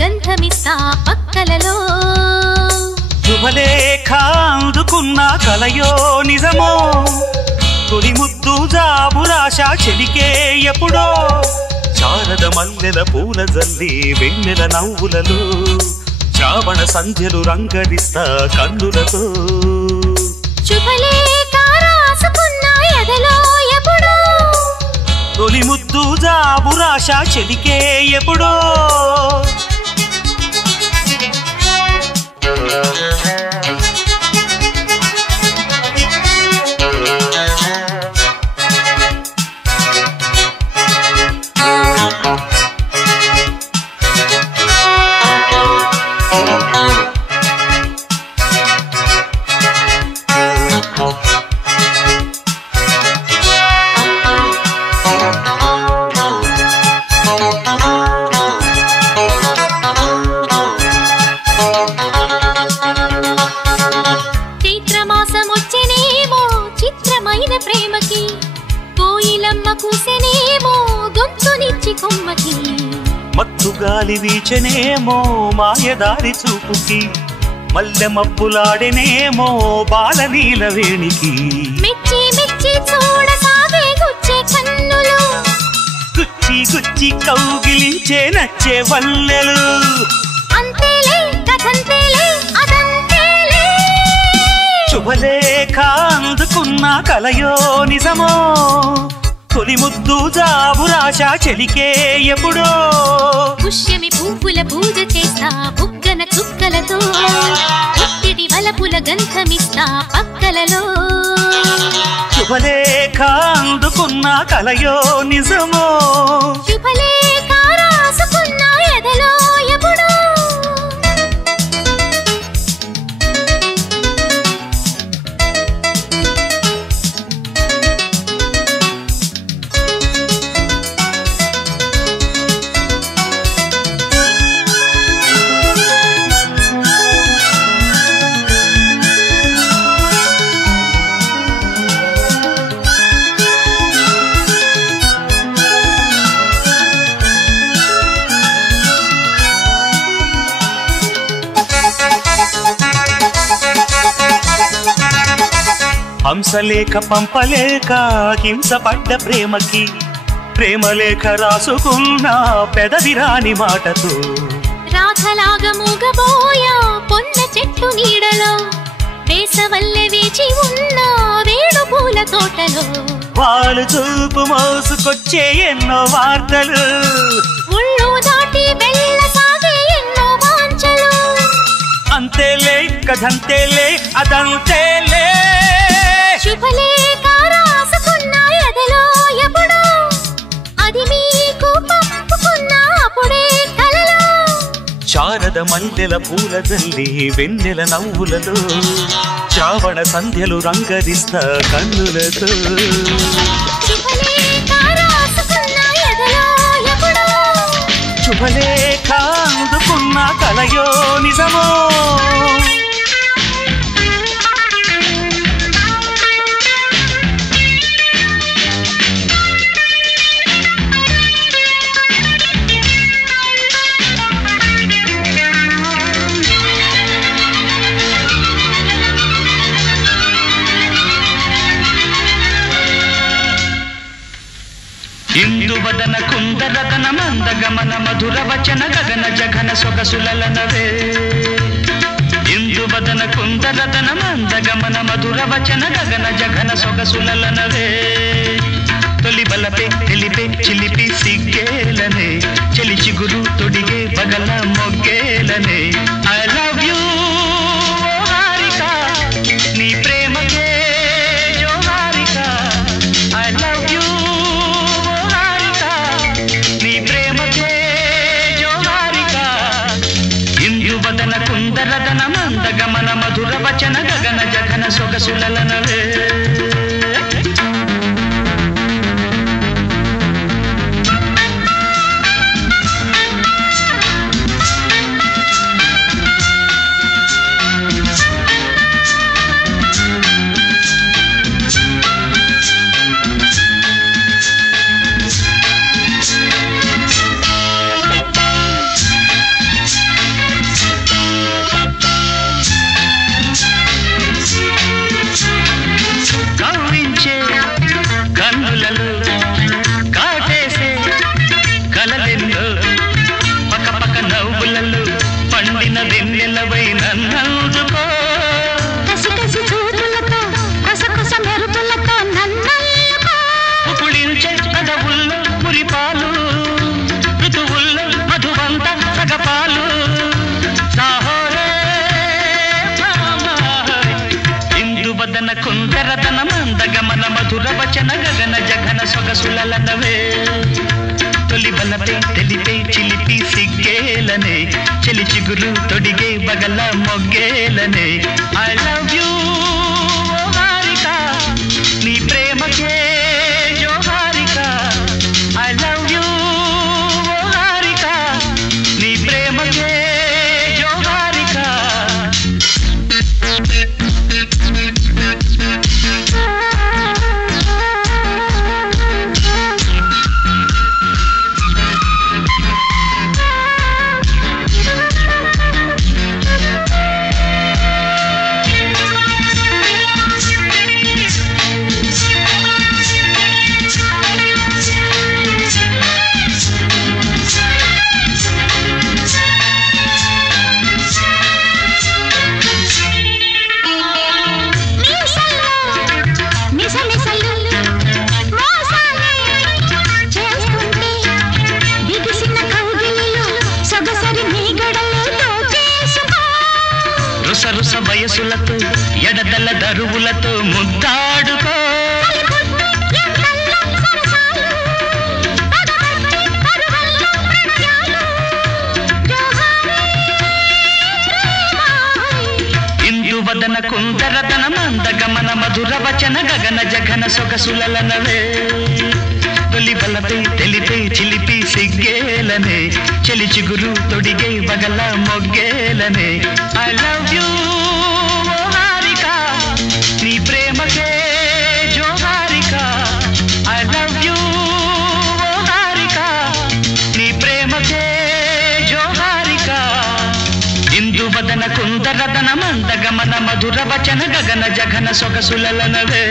గంధమిస్తా పక్కలలో శుభలేఖ అందుకున్న కలయో నిజమో తొలి ముద్దు జాబు రాశ చెలికే ఎప్పుడో శారద మల్లెల పూల జల్లి వెన్నెల నవ్వులలో శ్రావణ సంధ్యలు రంగరిస్తా కన్నులతో శుభలేఖ రాసుకున్న ఎదలో ఎప్పుడో తొలి ముద్దు జాబు రాశ చెలికే ఎప్పుడో ప్రేమకి కోయిలమ్మ కూసెనేమో గొంతునిచ్చి కొమ్మకి మత్తు గాలి వీచెనేమో మాయదారి చూపుకి మల్లె మబ్బులాడెనేమో బాలనీల వేణికి మెచ్చి మెచ్చి చూడసాగే గుచ్చే కన్నులు గుచ్చి గుచ్చి కౌగిలించే నచ్చే వల్లెలు అంతేలే కథంతేలే అదంతేలే శుభలేఖ అందుకున్న కలయో నిజమో తొలి ముద్దు జాబు రాశ చెలికే ఎప్పుడో పుష్యమి పువ్వుల పూజ చేస్తా బుగ్గన చుక్కలతో పుట్టిడి వలపుల గంధమిస్తా పక్కలలో శుభలేఖ అందుకున్న కలయో నిజమో శుభలేఖ రాసుకున్న ఎదలో ఎప్పుడో హంసలేఖ పంపలేక హింసపడ్డ ప్రేమకి ప్రేమలేఖ రాసుకున్న పెదవిరాని మాటతో రాధలాగా మూగబోయా పొన్న చెట్టు నీడలో వేసవల్లె వేచి ఉన్న వేణు పూల తోటలో వాళ్ళు చూపు మోసుకొచ్చే ఎన్నో వార్తలు ఉళ్ళు దాటి వెళ్ళసాగే ఎన్నో వాంఛలు అంతేలే కథంతేలే అదంతేలే శుభలేఖ రాసుకున్న ఎదలో ఎప్పుడో అది మీకు పంపుకున్న అప్పుడే కలలో శారద మల్లెల పూల జల్లి వెన్నెల నవ్వులలో శ్రావణ సంధ్యలు రంగరిస్తా కన్నులతో శుభలేఖ రాసుకున్న ఎదలో ఎప్పుడో శుభలేఖ అందుకున్న కలయో నిజమో ఇందువదన కుందరదన మందగమన మధుర వచన గగన జఘన సొగసులనవే ఇందువదన కుందరదన మందగమన మధుర వచన గగన జఘన సొగసులనవే తొలి బలపే తెలిపే చిలిపి సిగ్గేలనే చెలి చిగురు తొడిగే బగల మొగ్గేలనే ఐ లవ్ యూ హారిక నీ ప్రేమకే జో Harika I love you Induvadana కుందరదన మందగమన మధుర వచన గగన జఘన సొగసులనవే వెన్నెలవై నన్నందుకో కసి కసి చూపులతో కొస కొస మెరుపులతో నన్నల్లుకో పులించే పెదవుల్లో మురిపాలు ఋతువుల్లో మధువంత సగపాలు సాహోరే ఇందువదన కుందరదన మందగమన మధుర వచన గగన జగన సొగసులనవే తొలి బలపై తెలిపే చిలిపి సిగ్గేలనే చెలి చిగురు తొడిగే బగల మొగ్గేలనే ఐ లవ్ యూ హారిక నీ ప్రేమకే జో Harika I love you Harika నీ ప్రేమకే జో హారిక రుసరుస వయసులతో ఎడదల దరువులతో ముద్దాడుకో ఇందువదన కుందరదన మందగమన మధుర వచన గగన జగన సొగసులనవే తొలి బలపై తెలిపే చిలిపి సిగ్గేలనే చెలి చిగురు తొడిగే బగల మొగ్గేలనే ఐ లవ్ యూ హారిక నీ ప్రేమకే జో Harika I love you Harika నీ ప్రేమకే జో హారిక ఇందువదన కుందరదన మందగమన మధుర వచన గగన జగన సొగసులనవే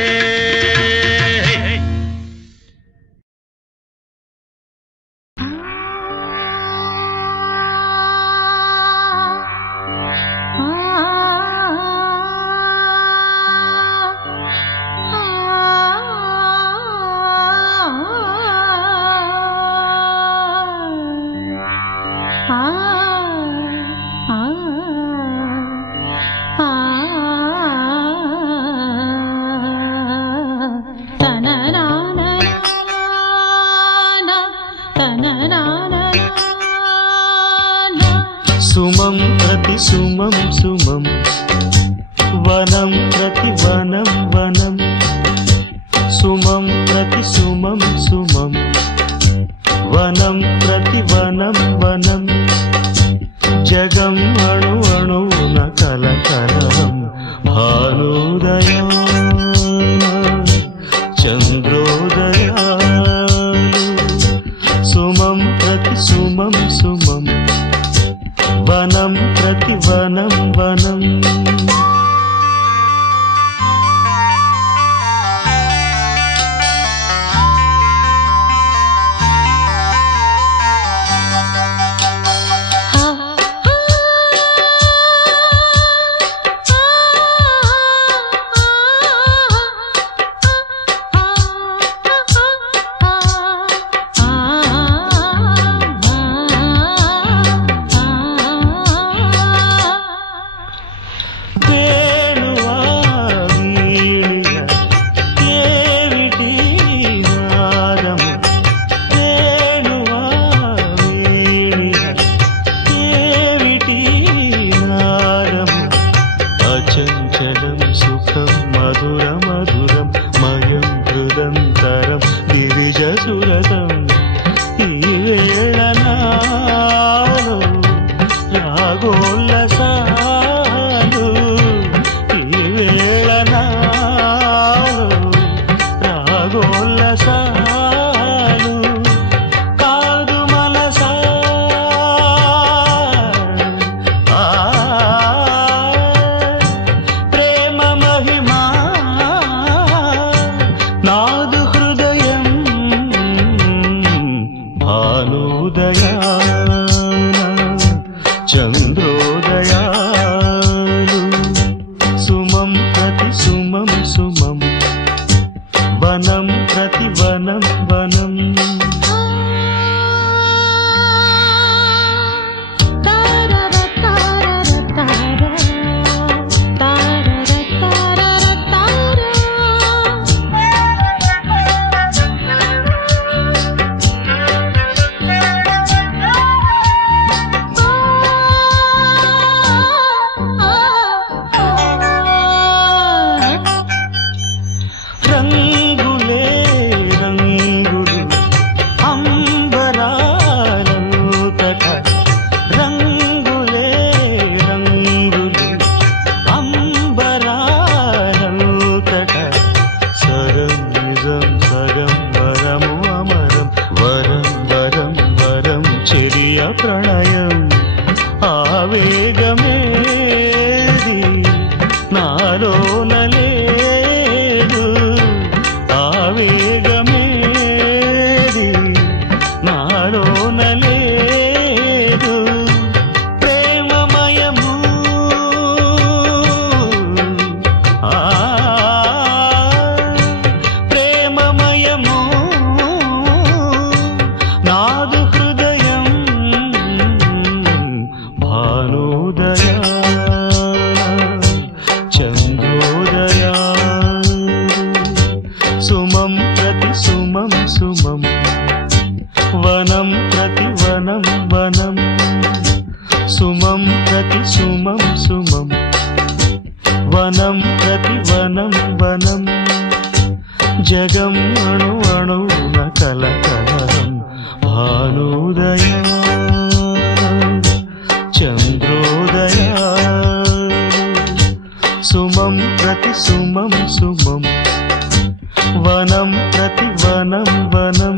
సుమం ప్రతి సుమం సుమం వనం ప్రతి వనం వనం సుమం ప్రతి సుమం సుమం వనం ప్రతి వనం వనం జగం అణు అణువున కలకలం భానుదయం చంద్రోదయాలు సుమం ప్రతి సుమం సుమం వనం ప్రతి వనం వనం చంద్రోదయాలు సుమం ప్రతి సుమం సుమం వనం ప్రతి వనం వనం ప్రణయం ఆవేగమేది నాలోన లేదు ఆవేగమేది నాలోన లేదు ప్రేమమయము ప్రేమమయము నాదు సుమం ప్రతి సుమం సుమం వనం ప్రతి వనం వనం సుమం ప్రతి సుమం సుమం వనం ప్రతి వనం వనం జగం అణు అణువున కలకలం భానుదయ చంద్రోదయ సుమం ప్రతి సుమం సుమం వనం ప్రతి వనం వనం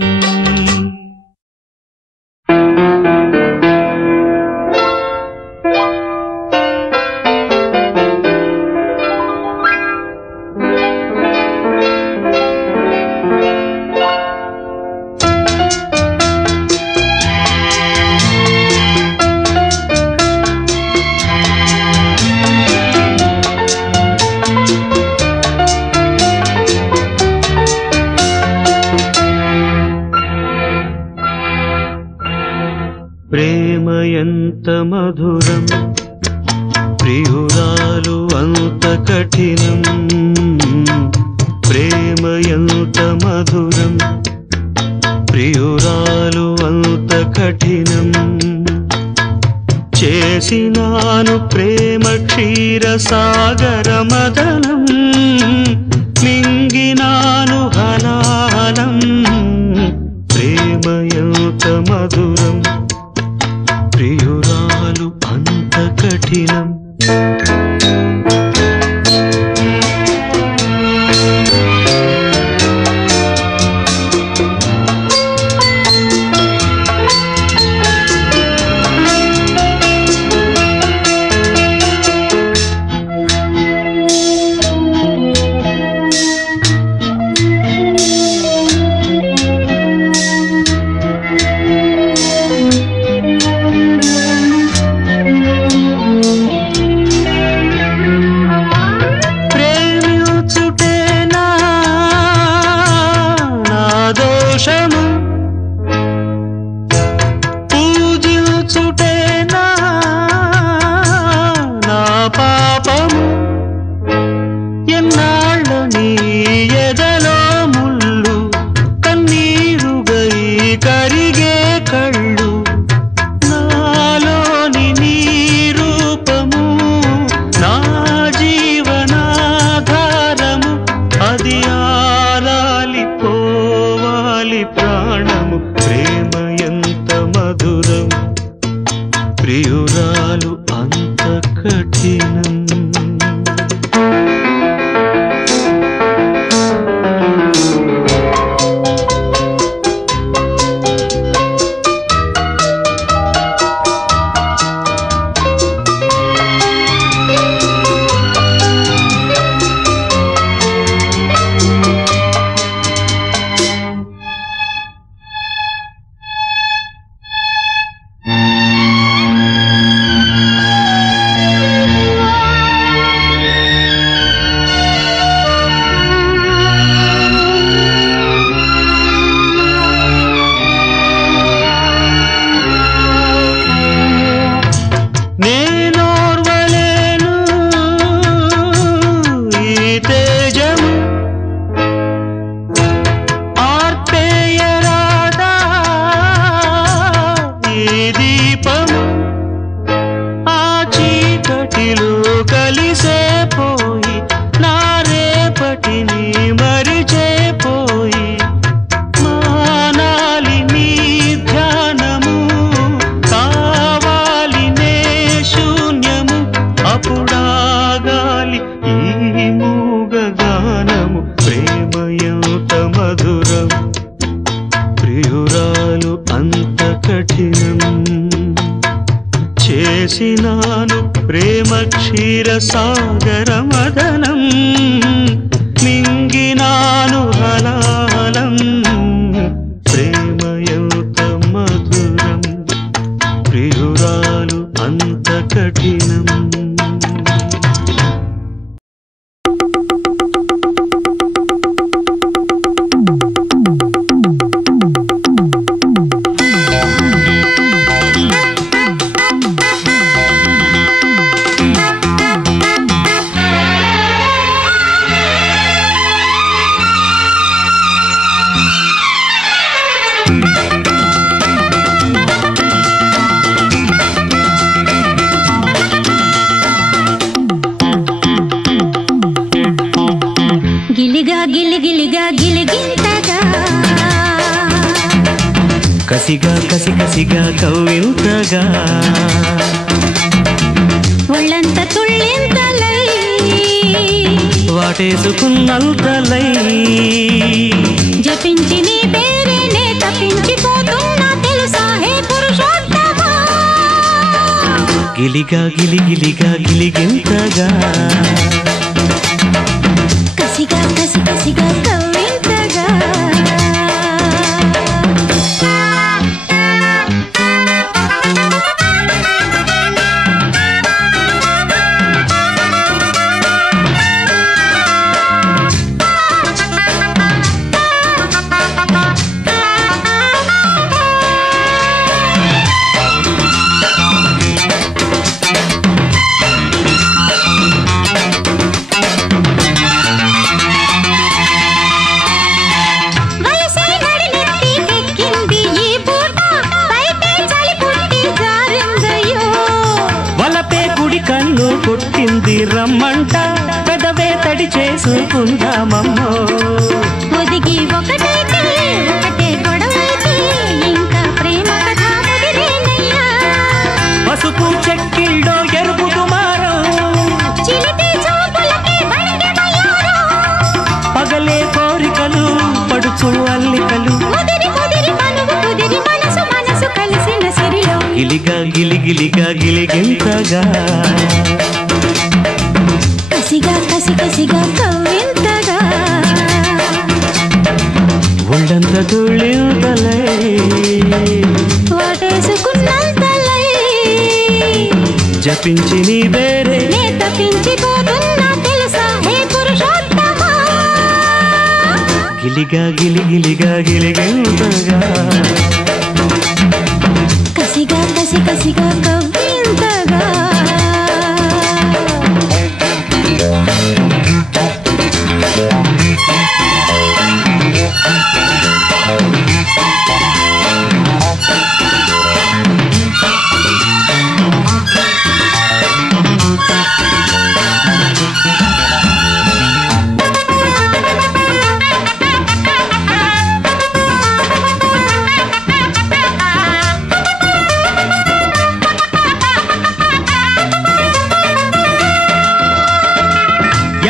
ప్రేమ ఎంత మధురం ప్రియురాలు అంత కఠినం ప్రేమ ఎంత మధురం ప్రియురాలు అంత కఠినం చేసినాను ప్రేమ క్షీర సాగర మదనం మింగినాను హలాలం ప్రేమ ఎంత మధురం ప్రియురాలు అంత కఠినం పూజించుటేనా నా పాపము ఎన్నాళ్ళ నీ ఎదలో ముళ్ళు కన్నీరుగై కరిగే కళ్ళు నాలోని నీ రూపము నా జీవనాధారము అది ఆరాలి పోవాలి ప్రాణము ప్రేమ ఎంత మధురం ప్రియురాలు అంత కఠినం నీటిలో కలిసేపోయి నా రేపటిని మరిచేపోయి మానాలి నీ ధ్యానము కావాలి నే శూన్యము అప్పుడాగాలి ఈ మూగగానము ప్రేమ ఎంత మధురం ప్రియురాలు అంత కఠినం చేసినాను ప్రేమ క్షీర సాగర మదనం మింగినాను హలాలం ప్రేమ ఎంత మధురం ప్రియురాలు అంత కఠినం కసిగా కసి కసిగా కవ్వింతగా ఒళ్ళంత తుళ్ళింతలై వాటేసుకున్నంతలై జపించి నీ పేరేనే తప్పించిపోతున్నా తెలుసా హే పురుషోత్తమా గిలిగా గిలిగిలిగా గిలిగింతగా కసిగా కసి కసిగా కవ్వింతగా కొట్టింది రమ్మంట పెదవే తడి చేసుకుందామమ్మో ఒదిగి ఒకటైతే ఒకటే గొడవైతే ఇంకా ప్రేమ కథ ముదిరేనయ్యా పసుపు చెక్కిళ్ళో ఎరుపు దుమారం చిలిపి చూపులకి బడికి మయూరం పగలే కోరికలు పడుచు అల్లికలు ముదిరి ముదిరి మనువు కుదిరి మనసు మనసు కలిసిన సిరిలో గిలిగా గిలిగిలిగా గిలిగింతగా కసిగా కసి కసిగా కవ్వింతగా ఒళ్ళంత తుళ్ళింతలై వాటేసుకున్నంతలై జపించి నీ వేరే నే తప్పించిపోతున్నా తెలుసా హే పురుషోత్తమా గిలిగా గిలిగిలిగా గిలిగింతగా కసిగా కసి కసిగా కవ్వింతగా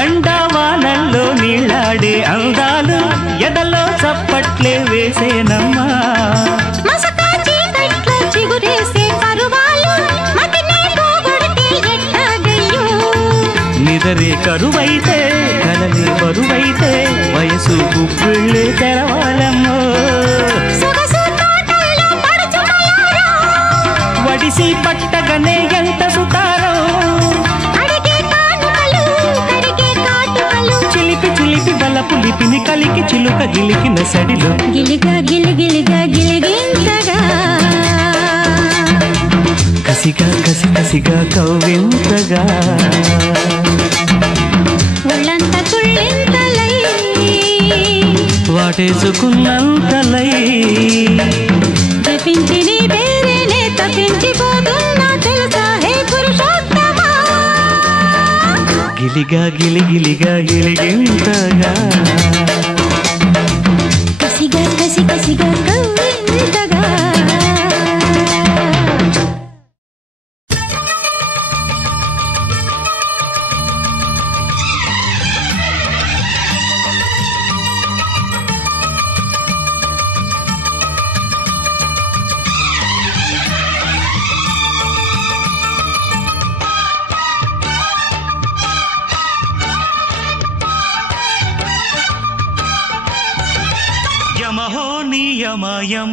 ఎండావానల్లో నీళ్ళాడే అందాలు ఎదలో చప్పట్లే వేసేనమ్మా మసకా చీకట్లో చిగురేసే పరువాలు మతినే పోగొడితే ఎట్టాగయ్యో నిదరే కరువైతే కలలే బరువైతే వయసు గుప్పిళ్ళే తెరవాలమ్మో సొగసు తోటల్లో పడుచు మయూరం వడిసి పట్టగనే ఎంత సుతారం అడిగే కానుకలు కడిగే కాటుకలు చిలిపి చిలిపి బలపు లిపిని కలికి చిలుక గిలికిన సడిలో గిలిగా గిలిగిలిగా గిలిగింతగా కసిగా కసి కసిగా కవ్వింతగా ఒళ్ళంత తుళ్ళింతలై వాటేసుకున్నంతలై జపించి నీ పేరేనే తప్పించిపోతున్నా తెలుసా హే పురుషోత్తమా గిలిగా గిలిగిలిగా గిలిగింతగా కసిగా కసి కసిగా కవ్వింతగా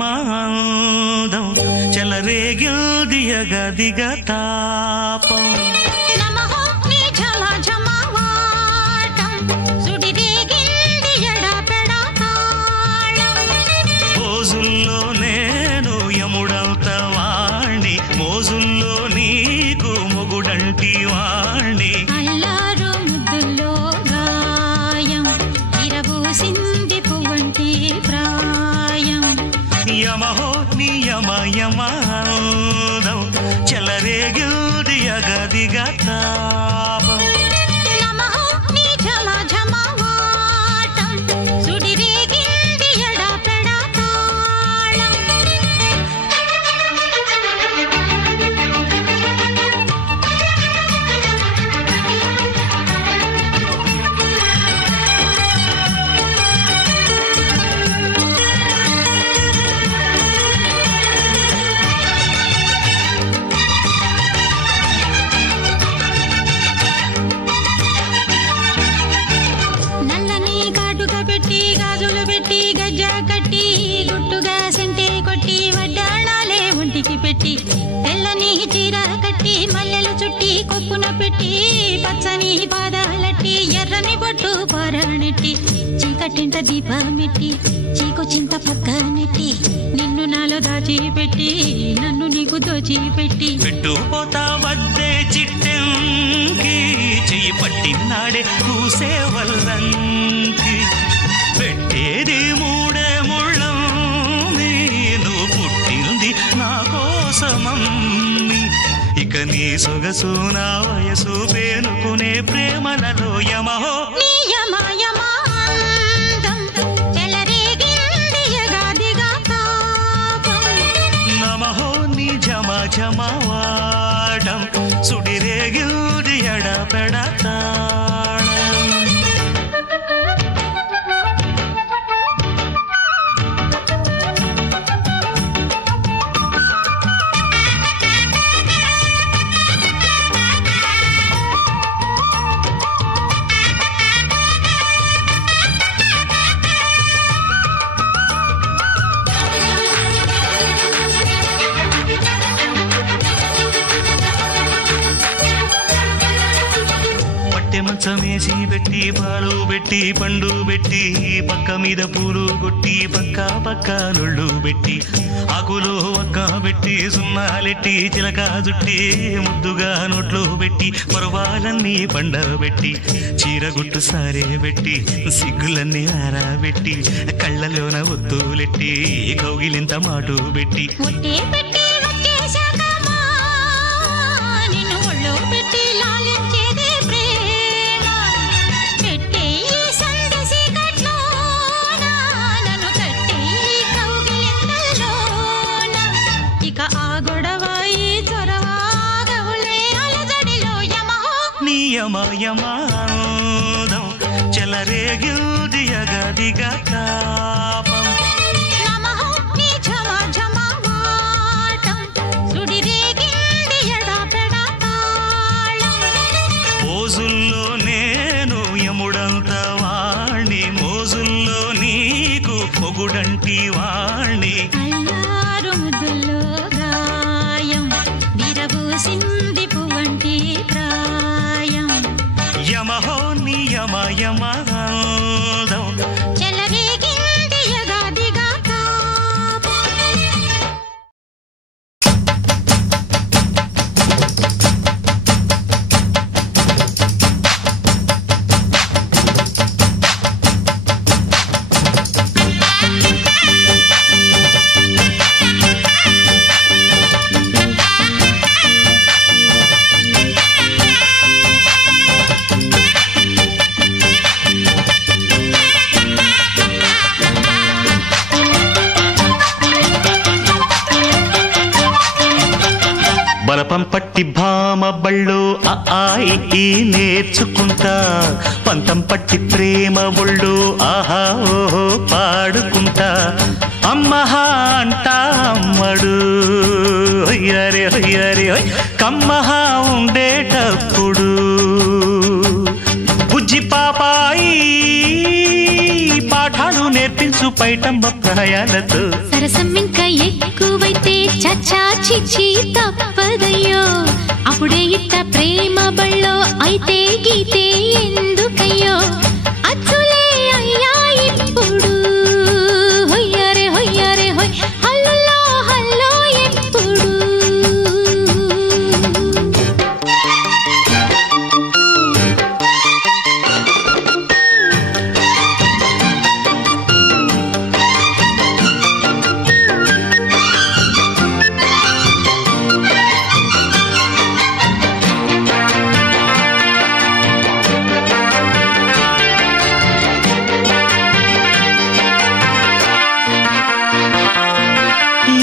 యమయమాందం చెలరేగిల్దియగా దిగ తాపం నమః నీ ఝమ ఝమ వాటం సుడిరేగింది ఎడపెడా తాళం మోజుల్లో నేను యముడవుత వాణ్ణి మోజుల్లో నీకు మొగుడంటి వాణ్ణి అల్లారు ముద్దుల్లో గాయం ఇరబూసింది పువ్వంటి ప్రాయం యమహో నీ యమయమాందం చెలరేగిల్దియగా దిగ తాపం నమః నీ ఝమ ఝమ వాటం సుడిరేగింది ఎడపెడా తాళం నల్లని కాటుక పెట్టి గాజులు పెట్టి గజ్జ కట్టి గుట్టుగా సెంటే కొట్టి వడ్డాణాలే ఒంటికి పెట్టి తెల్లని చీర కట్టి మల్లెలు చుట్టి కొప్పున పెట్టి పచ్చని పాదాలట్టి ఎర్రని బొట్టు పారాణెట్టి చీకటింట దీపమెట్టి చీకు చింత పక్క నెట్టి నిన్ను నాలో దాచిపెట్టి నన్ను నీకు దోచిపెట్టి పెట్టుపోతా వద్దే చిట్టంకి చెయ్యి పట్టినాడే కూసే వల్లంకి పెట్టేది మూడే ముళ్ళం నేను పుట్టింది నా కోసమమ్మి ఇక నీ సొగసు నా వయసు పేనుకునే ప్రేమలలో యమహో నీ యమయమాందం చెలరేగింది ఎగాదిగా తాపం నమహో నీ ఝమ ఝమ వాడం సుడిరేగిల్ది ఎడపెడతాళం మంచమేసి పెట్టి పాలు పెట్టి పండు పెట్టి పక్క మీద పూలు కొట్టి పక్క పక్క నొళ్ళు పెట్టి ఆకులు ఒక్క పెట్టి సున్నాలెట్టి చిలక జుట్టి ముద్దుగా నోట్లు పెట్టి పర్వాలన్నీ పండబెట్టి చీరగుట్టు సారే పెట్టి సిగ్గులన్నీ ఆరబెట్టి కళ్ళలోన ఒత్తులెట్టి కౌగిలింత మాటు పెట్టి ఒట్టే పెట్టి వచ్చేశాకమ్మా నిన్ను ఒళ్ళో పెట్టి లాలించేదే ప్రేమ పెట్టే ఈ సందసి కట్లోన నన్ను కట్టే ఈ కౌగిలింతల్లోన ఇక ఆ గొడవ ఈ చొరవ గవులే అలజడిలో యమహో నీ యమయమాందం చెలరేగిల్ది ఎగదిగ తాపం నమః నీ ఝమ ఝమ వాటం సుడిరేగింది ఎడపెడా తాళం మోజుల్లో నేను యముడంత వాణ్ణి మోజుల్లో నీకు పొగుడంటి వాణ్ణి అల్లారు ముద్దుల్లో గాయం విరబూసింది పువ్వంటి ప్రాయం యమహో నీ యమయమాందం చెలరేగింది ఎగాదిగా తాపం పట్టి భామ బళ్ళో ఈ నేర్చుకుంటా పంతం పట్టి ప్రేమ ఒళ్ళు ఆహా ఓహో పాడుకుంటా అమ్మహా అంటా అమ్మడు హొయ్యరే హొయ్యరే హొయ్ కమ్మహా ఉండేటప్పుడు బుజ్జి పాపాయి పాఠాలు నేర్పించు పైటమ్మ ప్రాయాలతో సరసం ఇంకా ఎక్కువైతే చచ్చా చిచ్చి తప్పదయ్యో అప్పుడే ఇట్ట ప్రేమ బళ్ళో అయితే గీతే ఎందుకయ్యో అచ్చులే అయ్యా ఇప్పుడు హొయ్యరే హొయ్యరే హొయ్ హల్లులో హల్లో ఎప్పుడు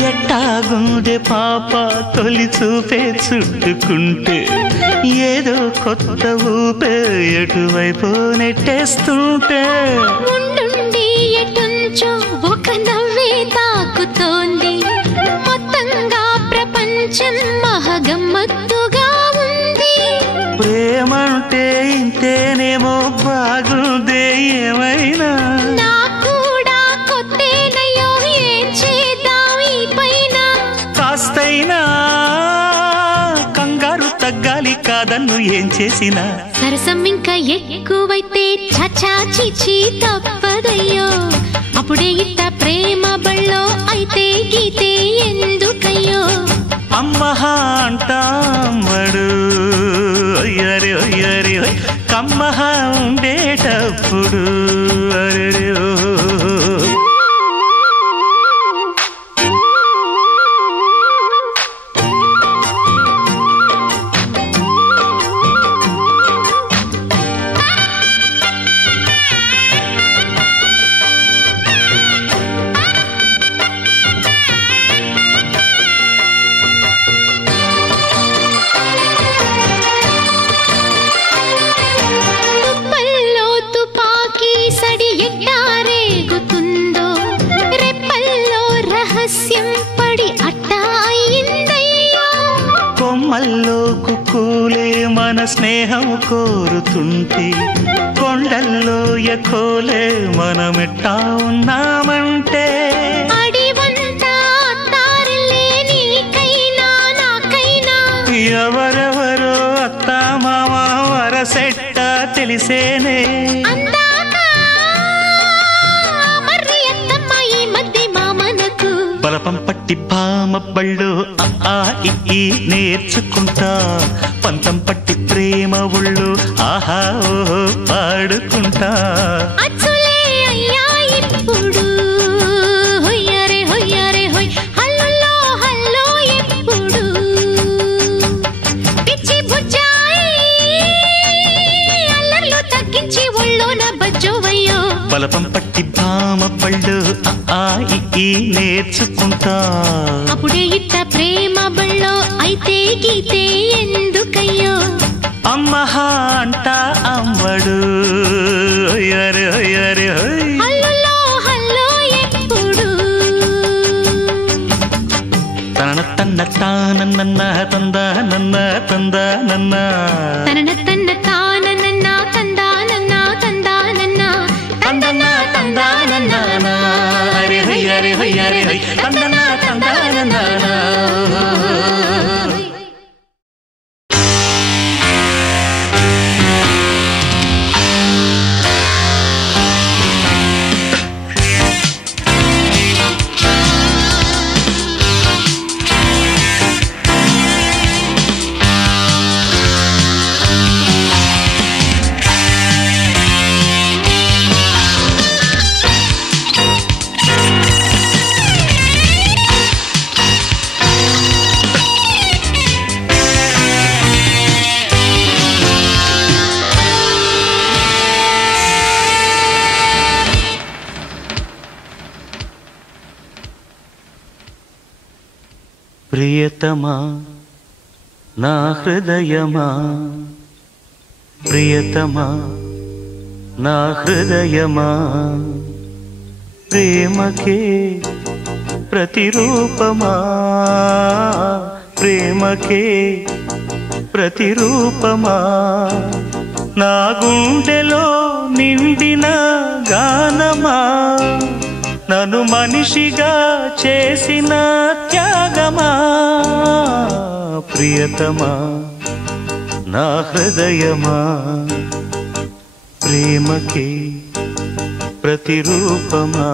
ఎట్టాగుందే పాప తొలి చూపే చుట్టుకుంటే ఏదో కొత్త ఊపే ఎటువైపు నెట్టేస్తుంటే ఉండుండి ఎటుంచో ఒక నవ్వే తాకుతోంది మొత్తంగా ప్రపంచం మహగమ్మత్తుగా ఉంది ప్రేమంటే ఇంతేనేమో బాగుందే ఏమైనా నాకూడా కొత్తేనయ్యో ఏం చేద్దాం ఈ పైన కాస్తైనా కంగారు తగ్గాలి కాదన్ను ఏం చేసినా సరసం ఇంకా ఎక్కువైతే చచా చిచి తప్పదయ్యో అప్పుడే ఇట్ట ప్రేమ బళ్ళో అయితే గీతే ఎందుకయ్యో అమ్మహా అంటామడు అయ్యరే అయ్యరే కమ్మహా ఉండేటప్పుడు అరే కొమ్మల్లో కుక్కూలే మన స్నేహం కోరుతుంటే కొండల్లో ఎకోలే మనమెట్టా ఉన్నామంటే ఎవరెవరో అత్తా మామ వరసెట్ట తెలిసేనే బలపం పట్టి భామ బళ్ళు ఈ నేర్చుకుంటా పంతం పట్టి ప్రేమ ఒళ్ళు ఆహా ఓహో పాడుకుంటా అచ్చులే అయ్యా ఇప్పుడు హొయ్యరే హొయ్యరే హొయ్ హల్లులో హల్లో ఎప్పుడు పిచ్చి బుజ్జాయి అల్లర్లు తగ్గించి ఒళ్ళోన బజ్జోవయ్యో బలపం పట్టి భామ బళ్ళు ఈ నేర్చుకుంటా అప్పుడే ఇట్ట ప్రేమ బళ్ళో అయితే గీతే ఎందుకయ్యో అమ్మహా అంటా అమ్మడు హొయ్యరే హొయ్యరే హొయ్ హల్లులో హల్లో ఎప్పుడు తన తన్న తానన్న తందా నన్న తందా నన్న తనన తన్న తానన్న తందా నన్న తందా నన్న తందన తందా నన్న హరి హరి హరి హరి హరి తందన తందా నన్న ప్రియతమా నా హృదయమా ప్రియతమా నా హృదయమా ప్రేమకే ప్రతిరూపమా ప్రేమకే ప్రతిరూపమా నా గుండెలో నిండిన గానమా నన్ను మనిషిగా చేసిన త్యాగమా ప్రియతమా నా హృదయమా ప్రేమకే ప్రతిరూపమా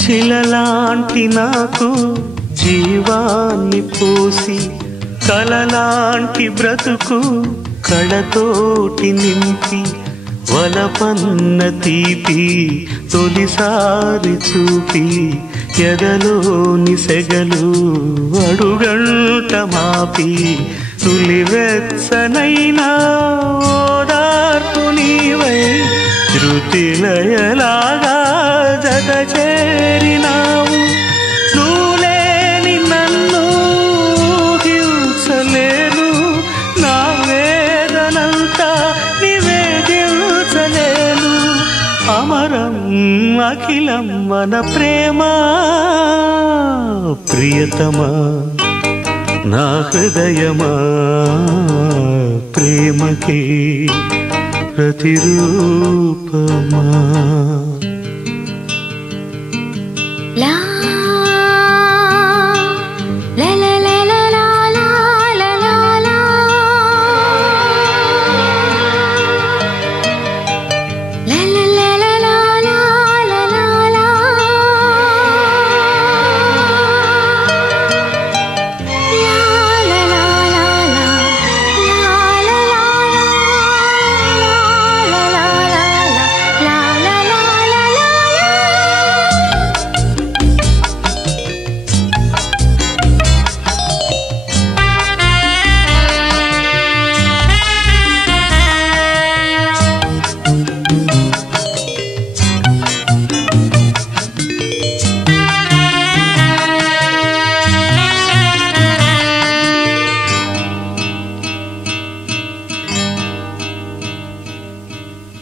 శిలలాంటి నాకు జీవాన్ని పోసి కలలాంటి బ్రతుకు కళతోటి నింపి వలపన్న తీపి తొలిసారి చూపి ఎదలోని సెగలు అడుగంట మాపి తులివెచ్చనైనా ఓదార్పు నీవై శృతిలయలాగా జత చేరినావు నువ్వులేని నన్ను హింసలేను నా వేదనంతా నివేదించలేను అమరం అఖిలం మన ప్రేమ ప్రియతమా నా హృదయమా ప్రేమకే ప్రతిరూపమా లా లా లా లా లా లా లా లా లా లా లా లా లా లా లా లా లా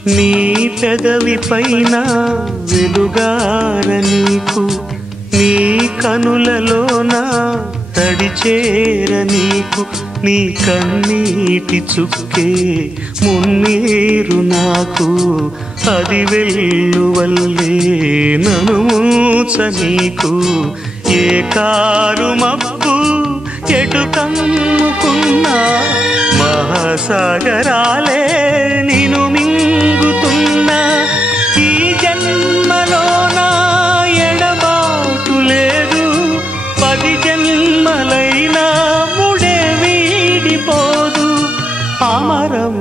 నీ పెదవి పైన వెలుగార నీకు నీ కనులలోన తడిచేర నీకు నీ కన్నీటి చుక్కే మున్నీరు నాకు అది వెల్లువల్లే నన్ను మూచ నీకు ఏ కారు మబ్బు ఎటు కమ్ముకున్నా మహాసాగరాలే నిన్ను మింగుతున్నా ఈ జన్మలోన ఎడబాటు లేదు 10 జన్మలైనా ముడే వీడిపోదు అమరం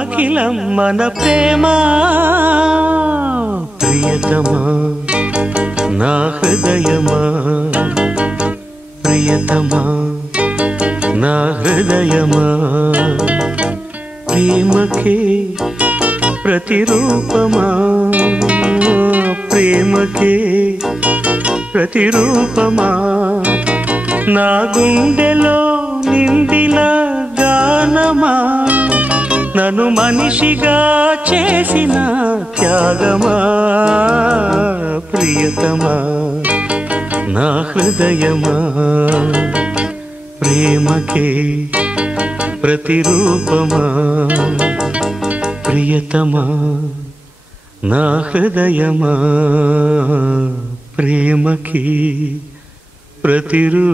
అఖిలం మన ప్రేమ ప్రియతమా నా హృదయమా ప్రియతమా నా హృదయమా ప్రేమకే ప్రతిరూపమా ప్రేమకే ప్రతిరూపమా నా గుండెలో నిండిన గానమా నన్ను మనిషిగా చేసిన త్యాగమా ప్రియతమా నా హృదయమా ప్రేమకే ప్రతిరూపమా ప్రియతమా నా హృదయమా ప్రేమకి ప్రతిరూపమా.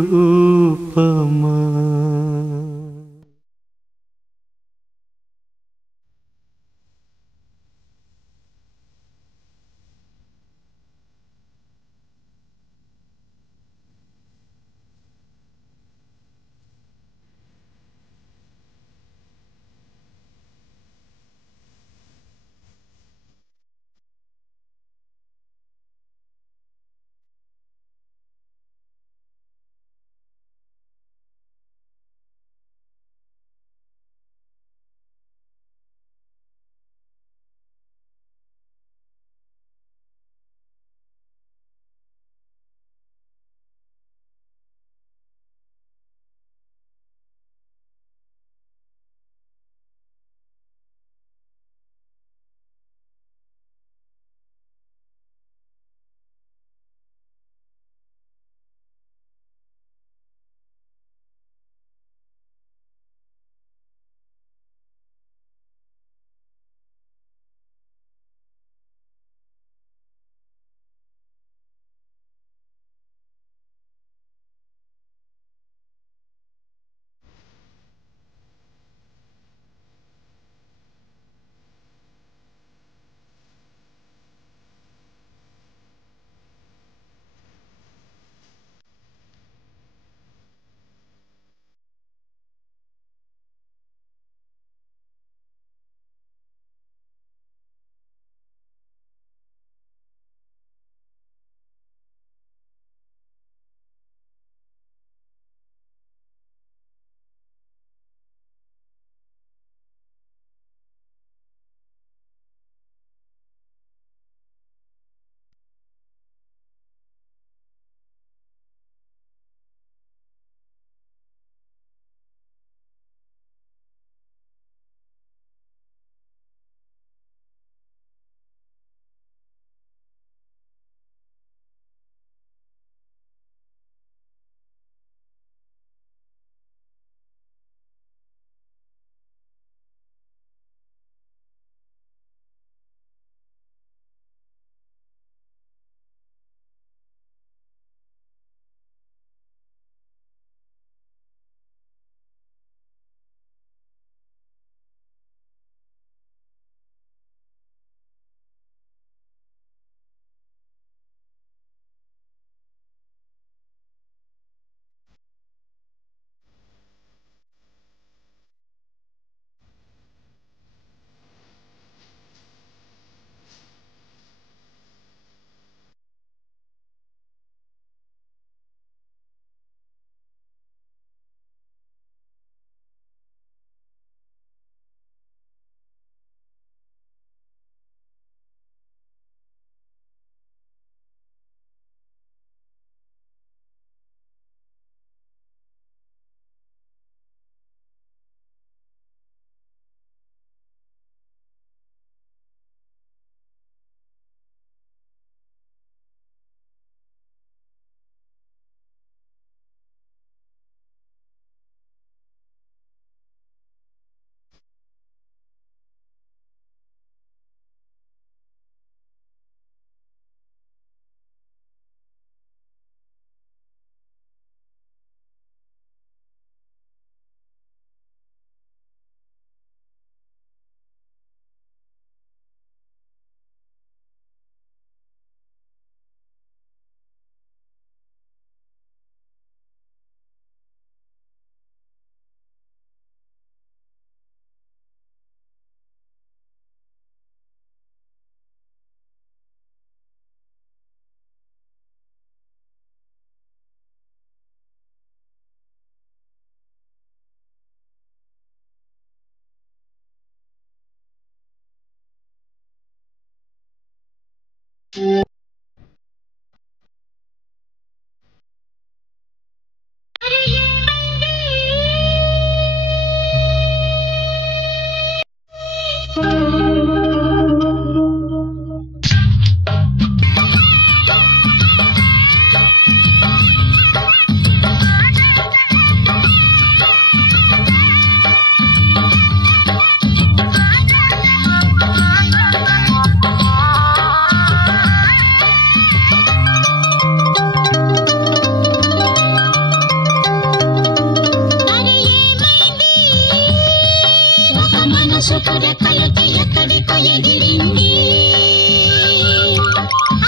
మనసుకు రెక్కలకి ఎక్కడికో ఎగిరింది.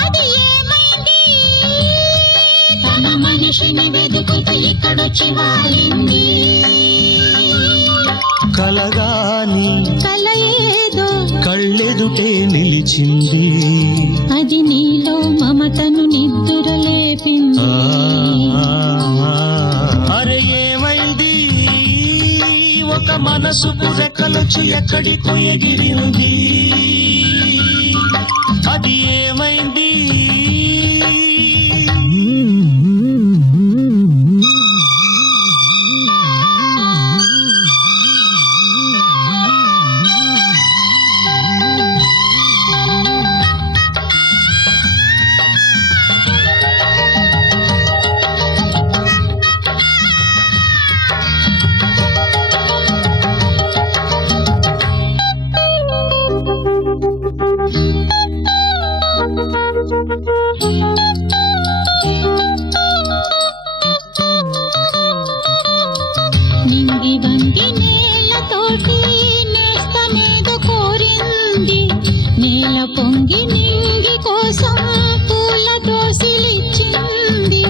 అది ఏమైంది? తన మనిషిని వెతుకుతూ ఇక్కడొచ్చి వాలింది. కలగాని కల ఏదో కళ్ళెదుటే నిలిచింది. అది నీలో మమతను నిద్దురలేపింది. అరే ఏమైంది? ఒక మనసుకు రెక్కలొచ్చి ఎక్కడికో ఎగిరింది. అది ఏమైంది? నింగి వంగి నేలతోటి నేస్తమేదో కోరింది. నేల పొంగి నింగి కోసం పూల దోసిలిచ్చింది.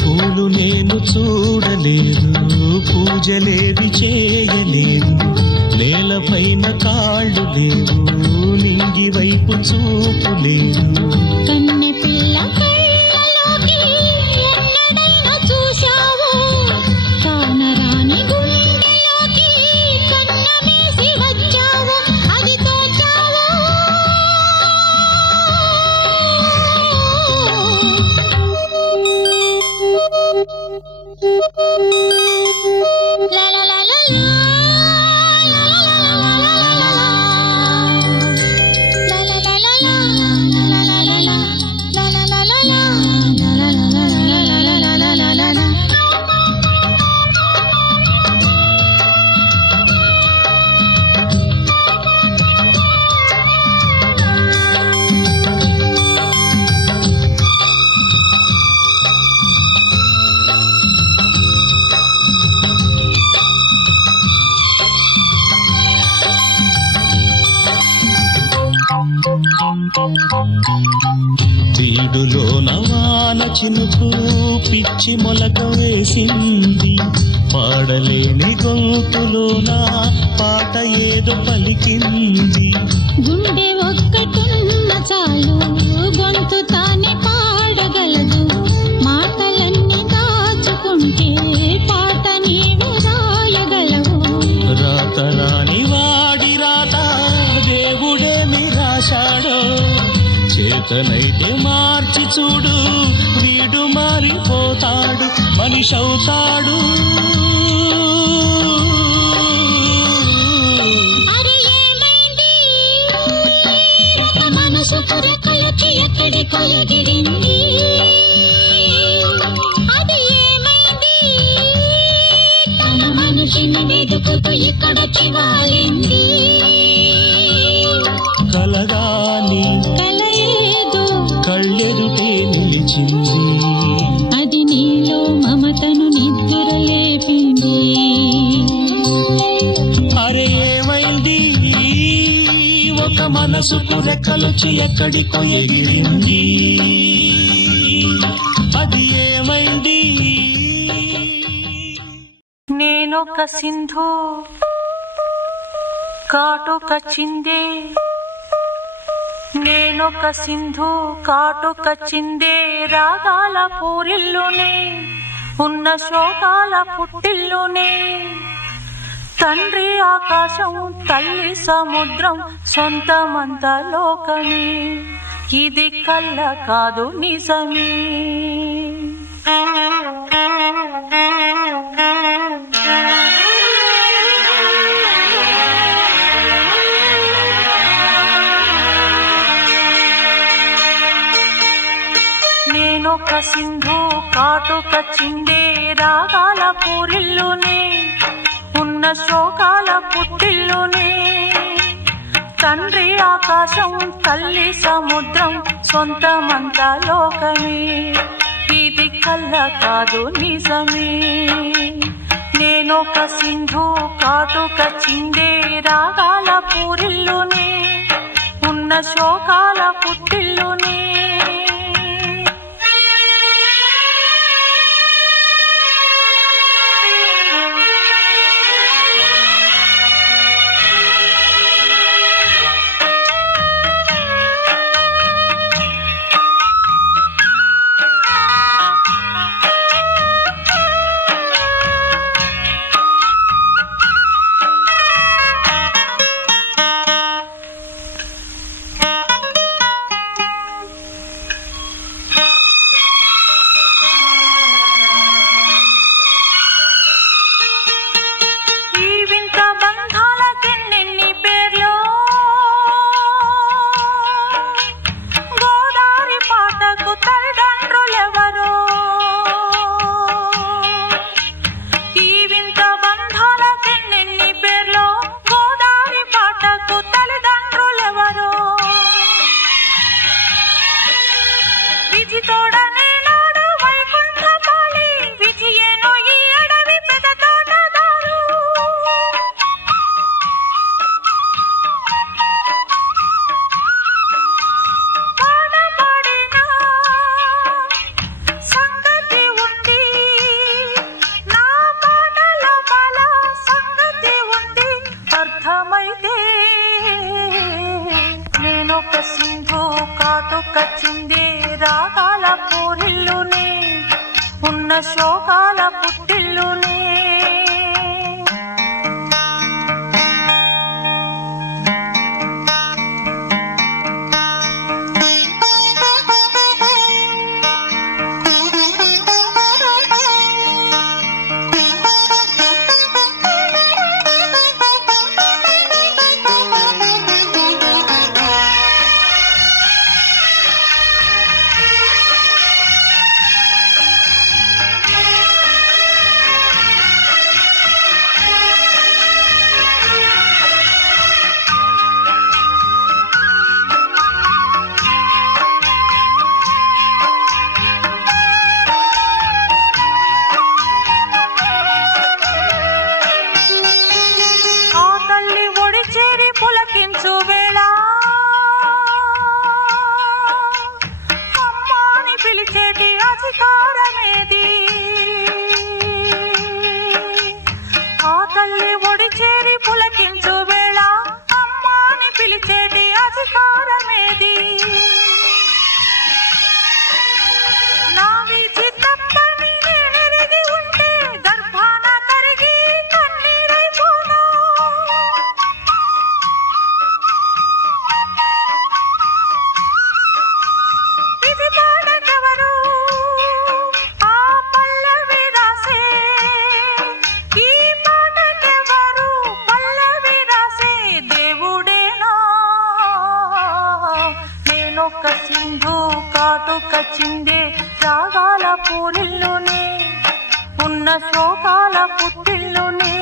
పూలు నేను చూడలేదు, పూజలేవి చేయలేదు. నేలపైన కాళ్ళు లేవు, నింగి వైపు చూపు లేదు. కన్నె పిల్ల కళ్ళలోకి ఎన్నడైనా చూశావు? కానరాని గుండెలోకి కన్న వేసి వచ్చావు. అది తోచావు. తీడులో నవాన చినుకు పిచ్చి మొలక వేసింది. పాడలేని గొంతులోన పాట ఏదో పలికింది. గుండె ఒక్కటున్న చాలు గొంతు తానే పాడగలదు. మాటలన్నీ దాచుకుంటే పాట నీవు రాయగలవు. రాత రాని వాడి రాత దేవుడేమి రాశాడో. చేతనైతే మార్చి చూడు, వీడు మారిపోతాడు, మనిషి అవుతాడు. అది ఏమైంది? ఒక మనసుకు రెక్కలకి ఎక్కడికో ఎగిరింది. అది ఏమైంది? తన మనిషిని వెతుకుతూ ఇక్కడొచ్చి వాలింది. కలగాని కల ఏదో కళ్ళెదుటే నిలిచింది. అది నీలో మమతను నిద్దురలేపింది. అరే ఏమైంది? ఒక మనసుకు రెక్కలొచ్చి ఎక్కడికో ఎగిరింది. అది ఏమైంది? నేనొక సింధు కాటుక చిందే. నేనొక సింధు కాటుక చిందే. రాగాల పూరిల్లునే ఉన్న శోకాల పుట్టిల్లునే. తండ్రి ఆకాశం తల్లి సముద్రం సొంతమంత లోకమే. ఇది కళ్ళ కాదు నిజమే. నేనొక సింధు కాటుక చిందే. రాగాల పూరిల్లునే ఉన్న శోకాల పుట్టిల్లునే. తండ్రి ఆకాశం తల్లి సముద్రం సొంతమంత లోకమే. ఇది కళ్ళ కాదు నిజమే. నేనొక సింధు కాటుక చిందే రాగాల పూరిల్లునే ఉన్న శోకాల పుట్టిల్లునే చిందే రాగాల పూరిల్లునే ఉన్న శోకాల పుట్టిల్లునే సింధు కాటుక చిందే రాగాల పూరిల్లునే ఉన్న శోకాల పుట్టిల్లునే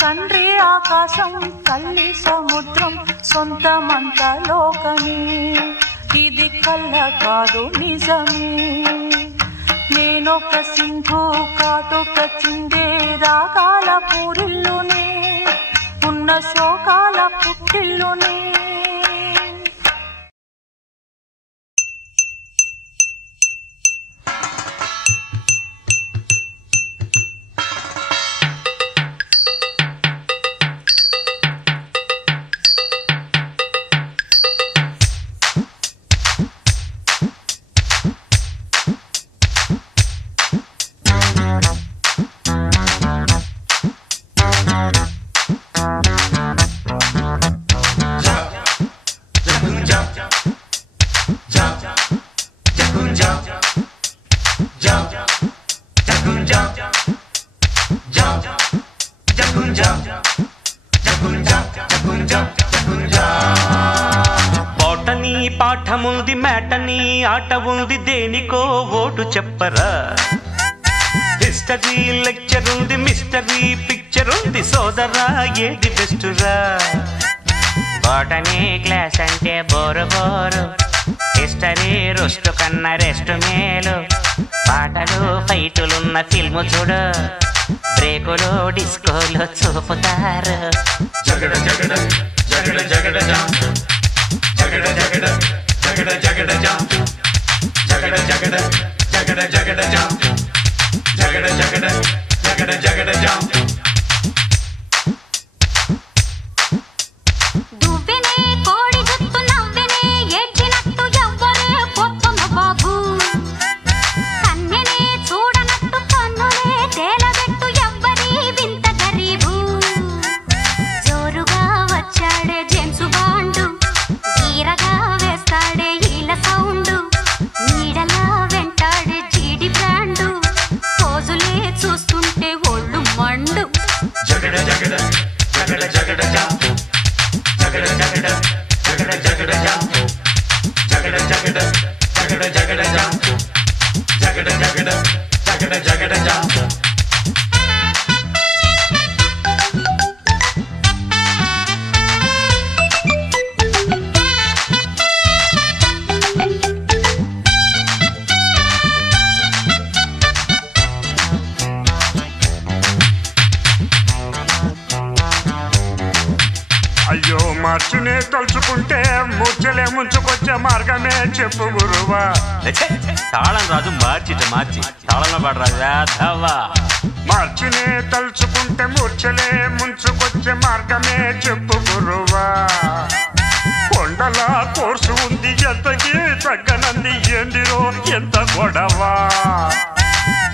తండ్రి ఆకాశం తల్లి సముద్రం సొంతమంత లోకమే ఇది కళ్ళ కాదు నిజమే నేనొక సింధు కాటుక చిందే రాగాల పూరిల్లునే ఉన్న శోకాల పుట్టిల్లునే బోటనీ పాఠముంది మేటనీ ఆట ఉంది దేనికో ఓటు చెప్పరా హిస్టరీ లెక్చర్ ఉంది మిస్టరీ పిక్చర్ ఉంది సోదరా ఏది బెస్ట్ రా బోటనీ క్లాస్ అంటే బోరు బోరు హిస్టరీ రుస్టు కన్నా రెస్ట్ మేలు పాటలు ఫైటులున్న ఫిల్ము చూడు బ్రేకులో డిస్కోలో చూపుతారు. జగడ జగడ జగడ జగడ జాం జగడ జగడ జగడ జగడ జాం జగడ జగడ జగడ జగడ జాం జగడ జగడ జగడ జగడ జాం. దువ్వెనే కోడి జుత్తు నవ్వెనే ఏడ్చినట్టు ఎవ్వరే పొత్తున బాబు. కన్నెనే చూడనట్టు కన్నులే తేలబెట్టు ఎవ్వరి వింత గరీబు. జోరుగా వచ్చాడే జేమ్సు బాండు, గీరగా వేస్తాడే ఈల సౌండు, నీడలా వెంటాడే జీడి బ్రాండు, పోజులే చూస్తుంటే ఒళ్ళు మండు. జగడ జగడ జగడ జగడ జాం జగడ జగడ జగడ జగడ జాం జగడ జగడ జగడ జగడ జాం జగడ జగడ జగడ జగడ జాం. అయ్యో మార్చునే తలుచుకుంటే ముచ్చలే ముంచుకొచ్చే మార్గమే చెప్పు గురువా. తాళం రాజు మార్చి తాళంలో పడరాజు వేధవా. మార్చునే తలుచుకుంటే ముచ్చలే ముంచుకొచ్చే మార్గమే చెప్పు గురువా. కొండల కోర్సు ఉంది ఎంతకి తగ్గనంది ఏందిరో ఎంత గొడవా.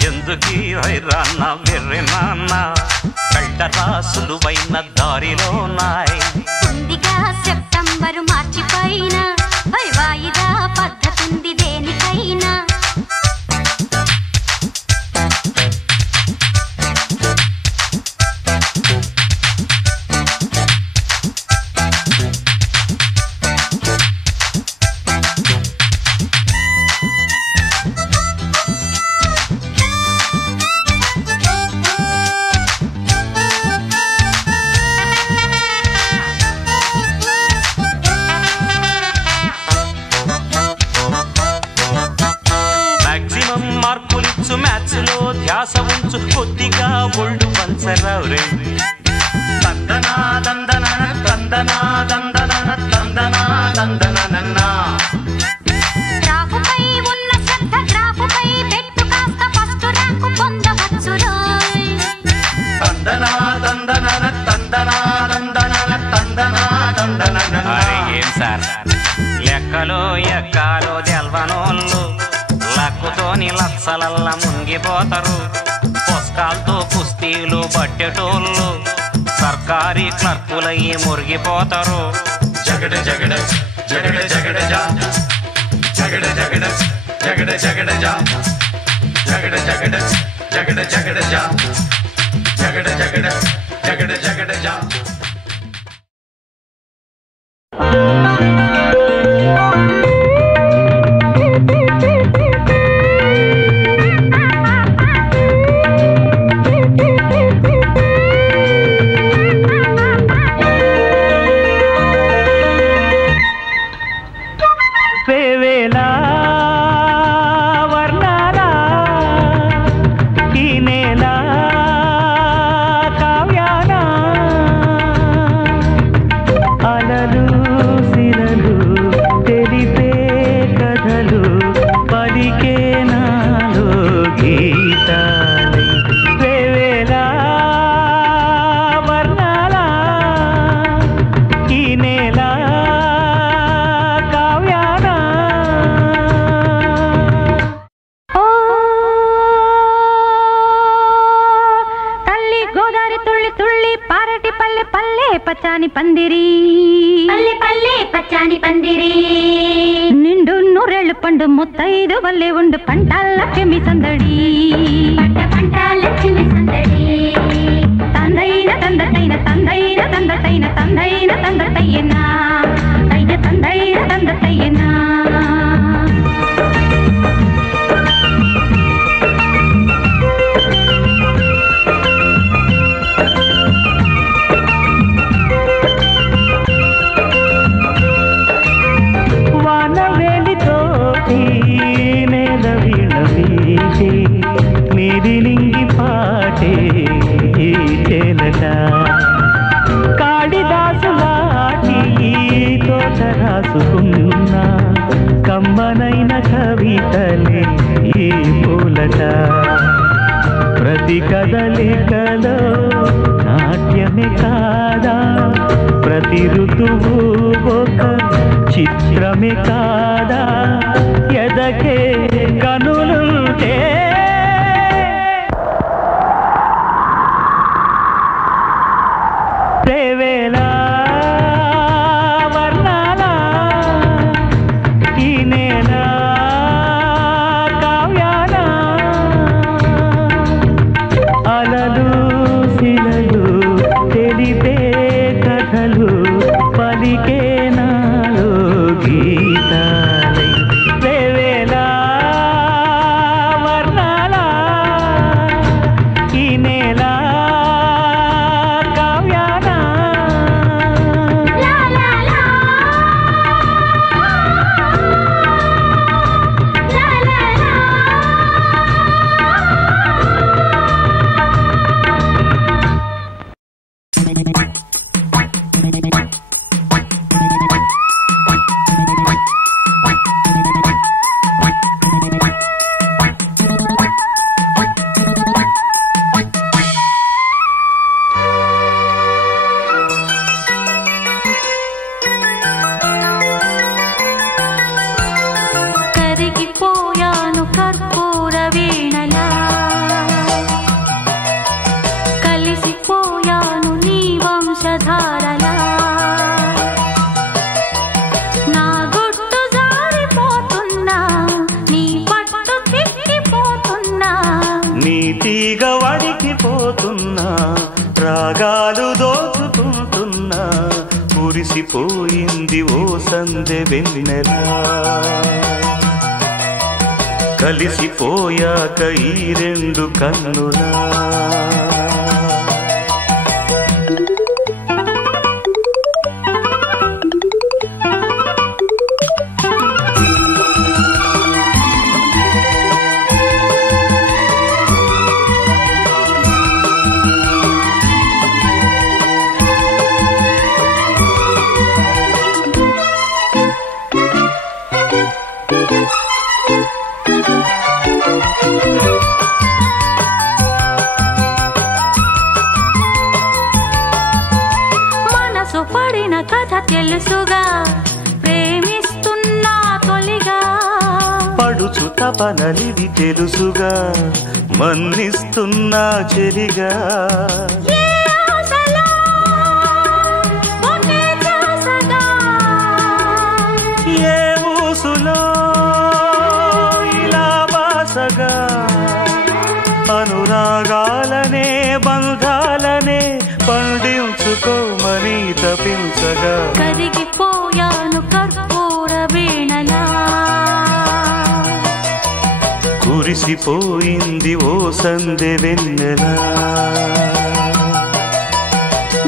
ఎందుకీ వైరాన్న వెర్రెనాన్న కళ్ళరా సులువైన దారిలో నాయ్. ఉందిగా సెప్టెంబరు మార్చి పైన వాయిదా పద్ధతుంది దేనికైనా. మార్కులిచ్చు మ్యాథ్స్లో ధ్యాస ఉంచు కొద్దిగా ఒళ్ళు పంచరావు రే. తందనా దందన తందనా దందన తందనా దందన. గ్రాఫుపై ఉన్న శ్రద్ధ గ్రాఫుపై పెట్టు కాస్త ఫస్ట్ ర్యాంకు పొందవచ్చు రోయ్. తందనా దందన తందనా దందన తందనా దందన. అరే ఏం సార్ లెక్కలో ఎక్కాలో తెల్వనోళ్ళు లక్కుతోని లక్షలల్లా మునిగిపోతారు. పుస్తకాలతో కుస్తీలు పట్టేటోళ్ళు సర్కారీ క్లర్కులయ్యి మురిగిపోతారు. జగడ జగడ జగడ జగడ జాం జగడ జగడ జగడ జగడ జాం జగడ జగడ జగడ జగడ జాం జగడ జగడ జగడ జగడ జాం. వేవేలా వర్ణాలా ఈ నేల కావ్యానా అలలు సిరలు తెలిపే కథలు పలికే నాలో గీతాలే. వేవేలా వర్ణాలా ఈ నేల పచ్చాని పందిరి పల్లె పల్లె పచ్చాని పందిరి నిండు నూరేళ్ళు పండు ముత్తైదు వల్లే ఉండు పంటాల లక్ష్మి సందడి పంటాల లక్ష్మి సందడి తందైన తందతైన తందైన తందతైన తందైన తందతయ్యనా తయ్య తందైన తందతయ్యనా. నేల వీణ వీచే నీది నింగి పాటే ప్రతి కదలికలో నాట్యమే కాదా, ప్రతి ఋతువు ఒక చిత్రమే కాదా, ఎదకే కనులుంటే రేవేలా వర్ణాల ఈ నేల కావ్యాల అలలు శిలలు తెలిపే కథలు పలికే నాలో గీతాలై రేవేలా వర్ణాల ఈ నేల రాగాలు దోచుకుంటున్నా కురిసిపోయింది ఓ సందె వెన్నెలా కలిసిపోయాక ఈ రెండు కన్నులా పడిన కథ తెలుసుగా ప్రేమిస్తున్నా తొలిగా పడుచు తపనలిది తెలుసుగా మన్నిస్తున్నా చెలిగా ఏ ఊసులో ఇలా బాసగా అనురాగాలనే బంధాలనే పండించుకోమని తపించగా కరిగిపోయాను కర్పూర వీణలా కురిసిపోయింది ఓ సందె వెన్నెలా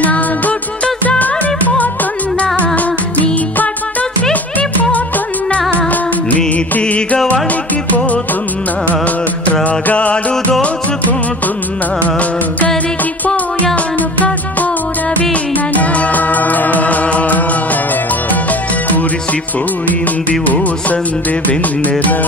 నా గుట్టు జారిపోతున్నా నీ పట్టు చిక్కిపోతున్నా నీ తీగ వణికిపోతున్నా రాగాలు దోచుకుంటున్నా కరిగిపోయాను కర్పూర వీణలా కురిసిపోయింది ఓ సందె వెన్నెలా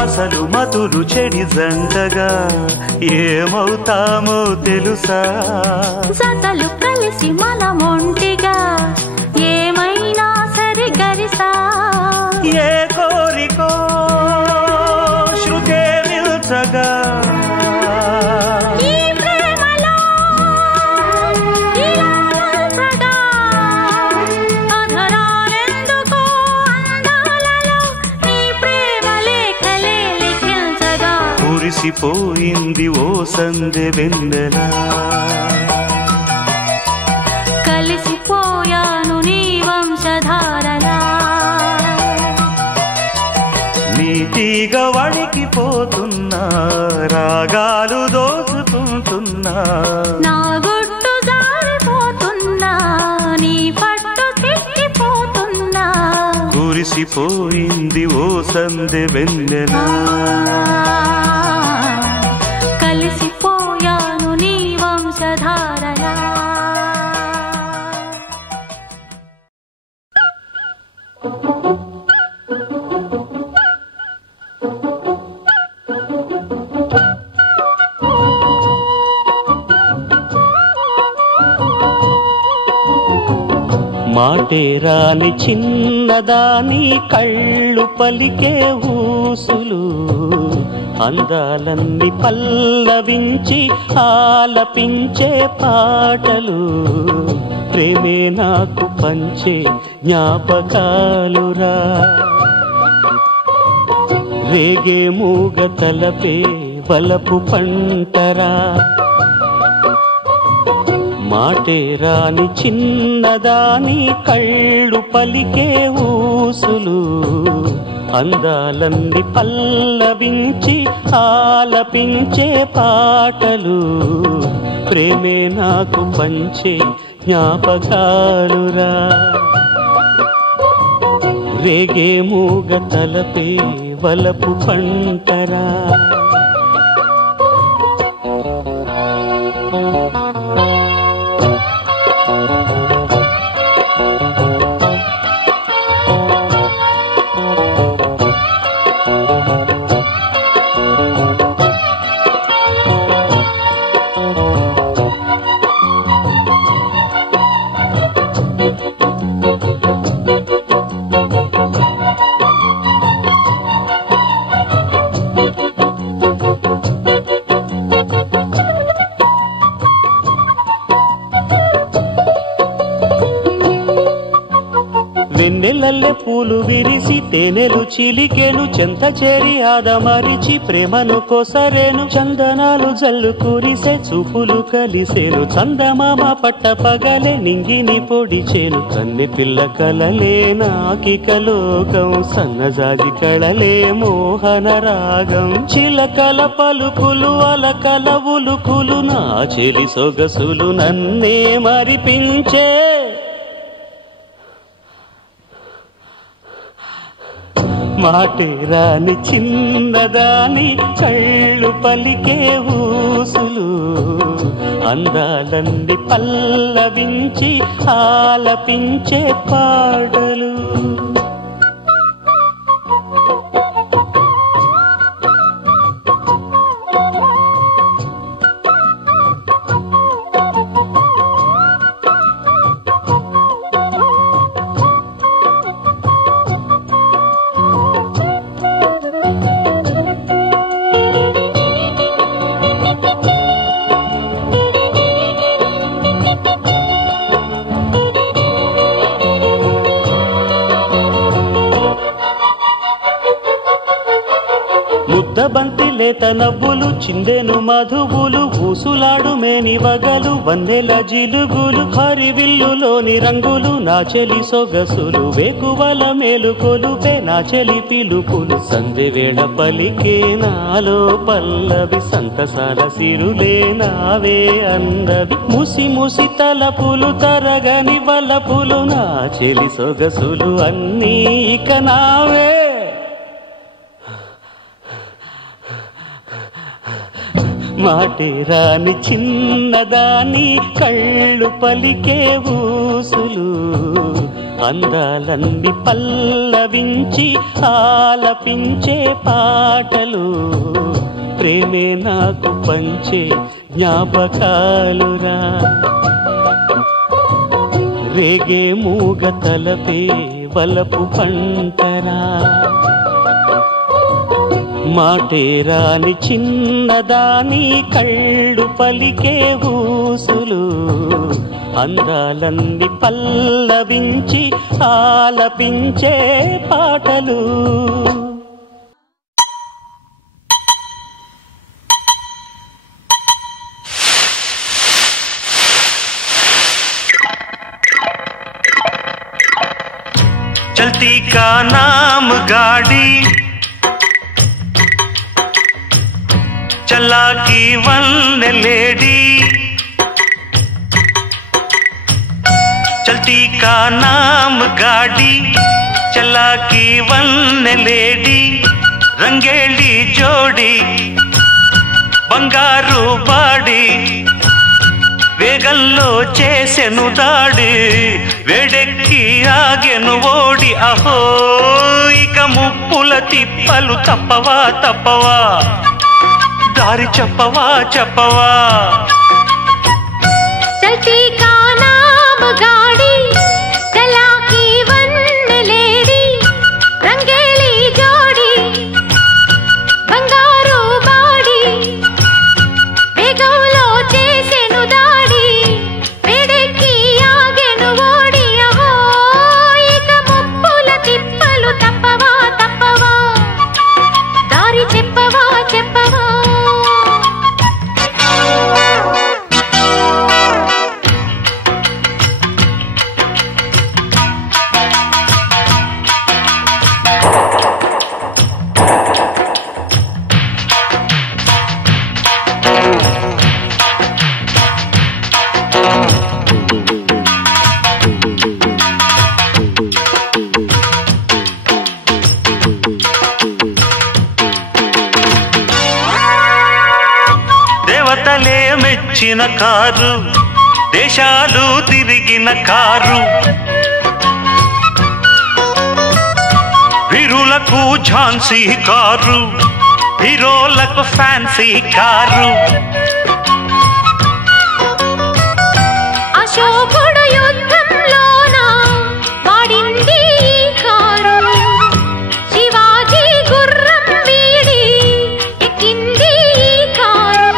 అసలు మధురు చెడి జంటగా ఏమవుతామో తెలుసా జతలు కలిసి మనమొంటిగా ఏమైనా సరి గరిసా ఏ కోరికో శృతే నిల్చగా కురిసిపోయింది ఓ సందె వెన్నెలా కలిసిపోయా తీగ వణికిపోతున్నా రాగాలు దోచుకుంటున్నా నా గుట్టు జారిపోతున్నా నీ పట్టు చిక్కిపోతున్నా కురిసిపోయింది ఓ సందె వెన్నెలా కలిసిపోయాను నీ వంశధారలా మాటే రాని చిన్నదాని కళ్ళు పలికే ఊసులు అందాలన్నీ పల్లవించి ఆలపించే పాటలు ప్రేమే నాకు పంచే జ్ఞాపకాలురా రేగే మూగ తలపే వలపు పంటరా మాటే రాని చిన్నదాని కళ్ళు పలికే ఊసులు అందాలన్నీ పల్లవించి ఆలపించే పాటలు ప్రేమే నాకు పంచే జ్ఞాపకాలురా రేగే మూగ తలపే వలపు పంటరా వెన్నెలల్లె పూలు విరిసి తేనెలు చిలికెను చెంత చేరి ఆదమరిచి ప్రేమను కొసరేను చందనాలు జల్లు కురిసే చూపులు కలిసేను చందమామ పట్ట పగలే నింగిని పొడిచేను కన్నె పిల్ల కలలే నాకిక లోకం సన్నజాజి కళలే మోహన రాగం చిలకల పలుకులు అలకల ఉలుకులు నా చెలి సొగసులు నన్నే మరిపించే మాటే రాని చిన్నదాని కళ్ళు పలికే ఊసులు అందాలన్నీ పల్లవించి ఆలపించే పాటలు బంతి లేత నవ్వులు చిందెను మధువులు ఊసులాడు మేని వగలు వన్నెల జిలుగులు హరివిల్లులోని రంగులు నా చెలి సొగసులు వేకువల మేలుకొలుపే నా చెలి పిలుపులు సందెవేళ పలికే నాలో పల్లవి సంతసాల సిరులే నావే అందవి ముసి ముసి తలపులు తరగని వలపులు నా చెలి సొగసులు అన్నీ ఇక నావే మాటే రాని చిన్నదాని కళ్ళు పలికే ఊసులు అందాలన్నీ పల్లవించి ఆలపించే పాటలు ప్రేమే నాకు పంచే జ్ఞాపకాలురా రేగే మూగ తలపే వలపు పంటరా మాటే రాని చిన్నదాని కళ్ళు పలికే ఊసులు అందాలన్నీ పల్లవించి ఆలపించే పాటలు चलती का नाम गाड़ी చలాకి వన్నెలేడి చల్తీ కా నామ్ గాడి చలాకి వన్నెలేడి రంగేళి జోడి బంగారు బాడి వేగంలో చేసెను దాడి వేడెక్కి ఆగెను ఓడి అహో ఇక ముప్పుల తిప్పలు తప్పవా తప్పవా దారి చెప్పవా చెప్పవా చల్తీ కా నామ్ గాడి చలాకి వన్నెలేడి రంగేళి జోడి బంగారు బాడి వేగంలో చేసెను దాడి వేడెక్కి ఆగెను ఓడి అహో ఇక ముప్పుల తిప్పలు తప్పవా తప్పవా దారి చెప్పవా చెప్పవా దేవతలే మెచ్చిన కారు దేశాలు తిరిగిన కారు వీరులకు ఝాన్సీ కారు హీరోలకు ఫ్యాన్సీ కారు అశోకుడు యుద్ధంలోన వాడింది ఈ కారు శివాజీ గుర్రం వీడి ఎక్కింది ఈ కారు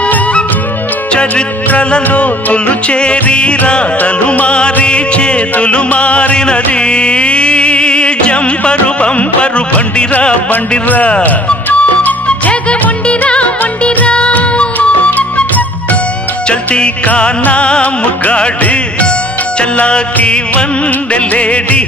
చరిత్రలలో తొలు చేరి రాతలు మారి చేతులు మారినది జంపరు బంపరు బండిరా బండిరా జగముండిరా ముండిరా చల్తీ కా నామ్ గాడి చలాకి వన్నెలేడి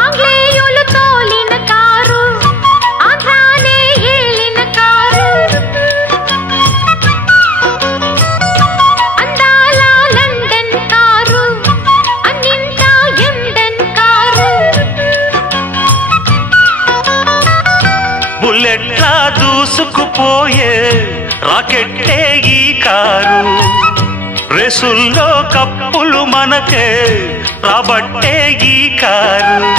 ఆంగ్లేయులు తోలిన కారు ఆంధ్రానే ఏలిన కారు అందాల లండన్ కారు అన్నింటా ఎండన్ కారు బుల్లెట్లా దూసుకుపోయే రాకెట్టే ఈ కారు రేసుల్లో కప్పులు మనకే రాబట్టే ఈ కారు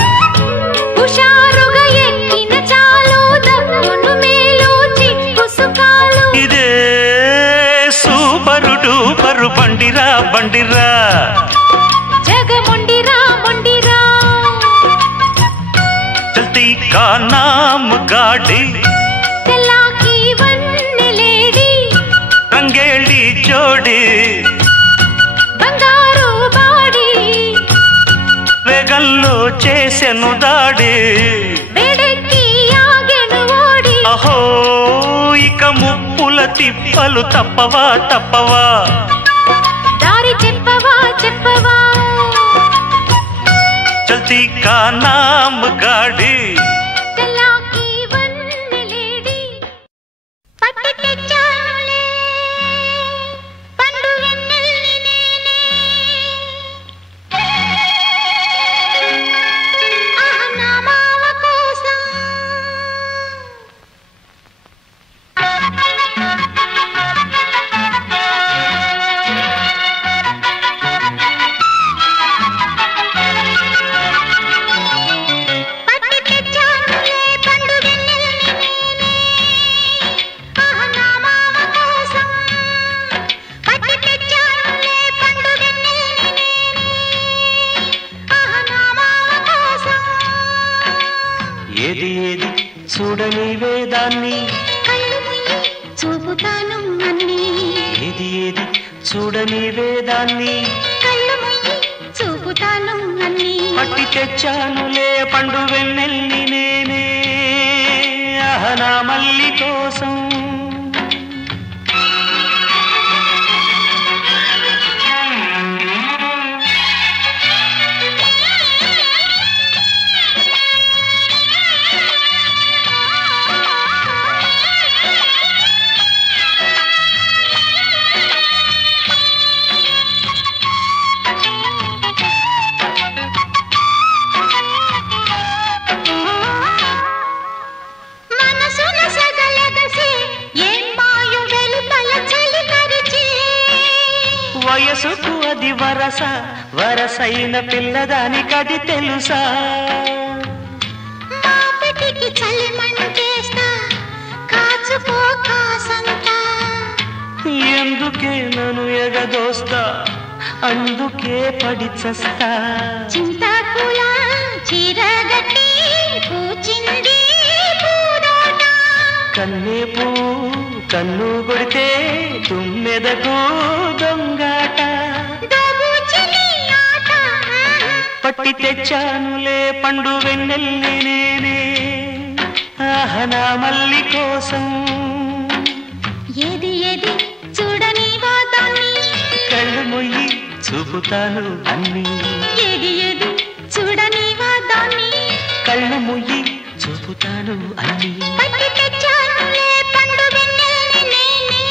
హుషారుగా ఎక్కిన చాలు దక్కును మేలు చిక్కు సుఖాలు ఇదే సూపరు డూపరు బండిరా బండిరా జగముండిరా ముండిరా చల్తీ కా నామ్ గాడి చలాకి వన్నెలేడి రంగేళి జోడి బంగారు బాడి వేగంలో చేసెను దాడి వేడెక్కి ఆగెను ఓడి అహో ఇక ముప్పుల తిప్పలు తప్పవా తప్పవా దారి చెప్పవా చెప్పవా చల్తీ కా నామ్ గాడి చలాకి వన్నెలేడి పట్టి తెచ్చానులే పండు వెన్నెల్ని నేనే ఆహా నా మామ కోసం పట్టి తెచ్చానులే పండు వెన్నెల్ని నేనే ఆహా నా మామ కోసం పట్టి తెచ్చానులే పండు వెన్నెల్ని నేనే ఆహా నా మామ కోసం ఏది ఏది చూడని వేదాన్ని కళ్ళు మూయి చూపుతాను అన్నీ. ఏది ఏది చూడని వేదాన్ని కళ్ళు మూయి చూపుతాను అన్నీ. పట్టి తెచ్చానులే పండు వెన్నెల్ని నేనే నా మల్లి కోసం. వయసుకు అది వరస వరసైన పిల్లదానికది తెలుసా. మాపటికి చలిమంటేస్తా కాచుకో కాసంతా. ఎందుకే నన్ను ఎగదోస్తా అందుకే పడి చస్తా. చింతాకుల చీరగట్టి పూచింది పూదోట. కన్నే పూ కన్ను కొడితే తుమ్మెదకు దొంగాట. పట్టి తెచ్చానులే పండు వెన్నెల్ని నేనే నా మల్లి కోసం. ఏది ఏది చూడని వాదాన్ని కళ్ళు మొయ్యి చూపుతాను అన్నీ. ఏది ఏది చూడని వాదాన్ని కళ్ళు మొయ్యి చూపుతాను అన్నీ. పట్టి తెచ్చానులే పండు వెన్నెల్ని నేనే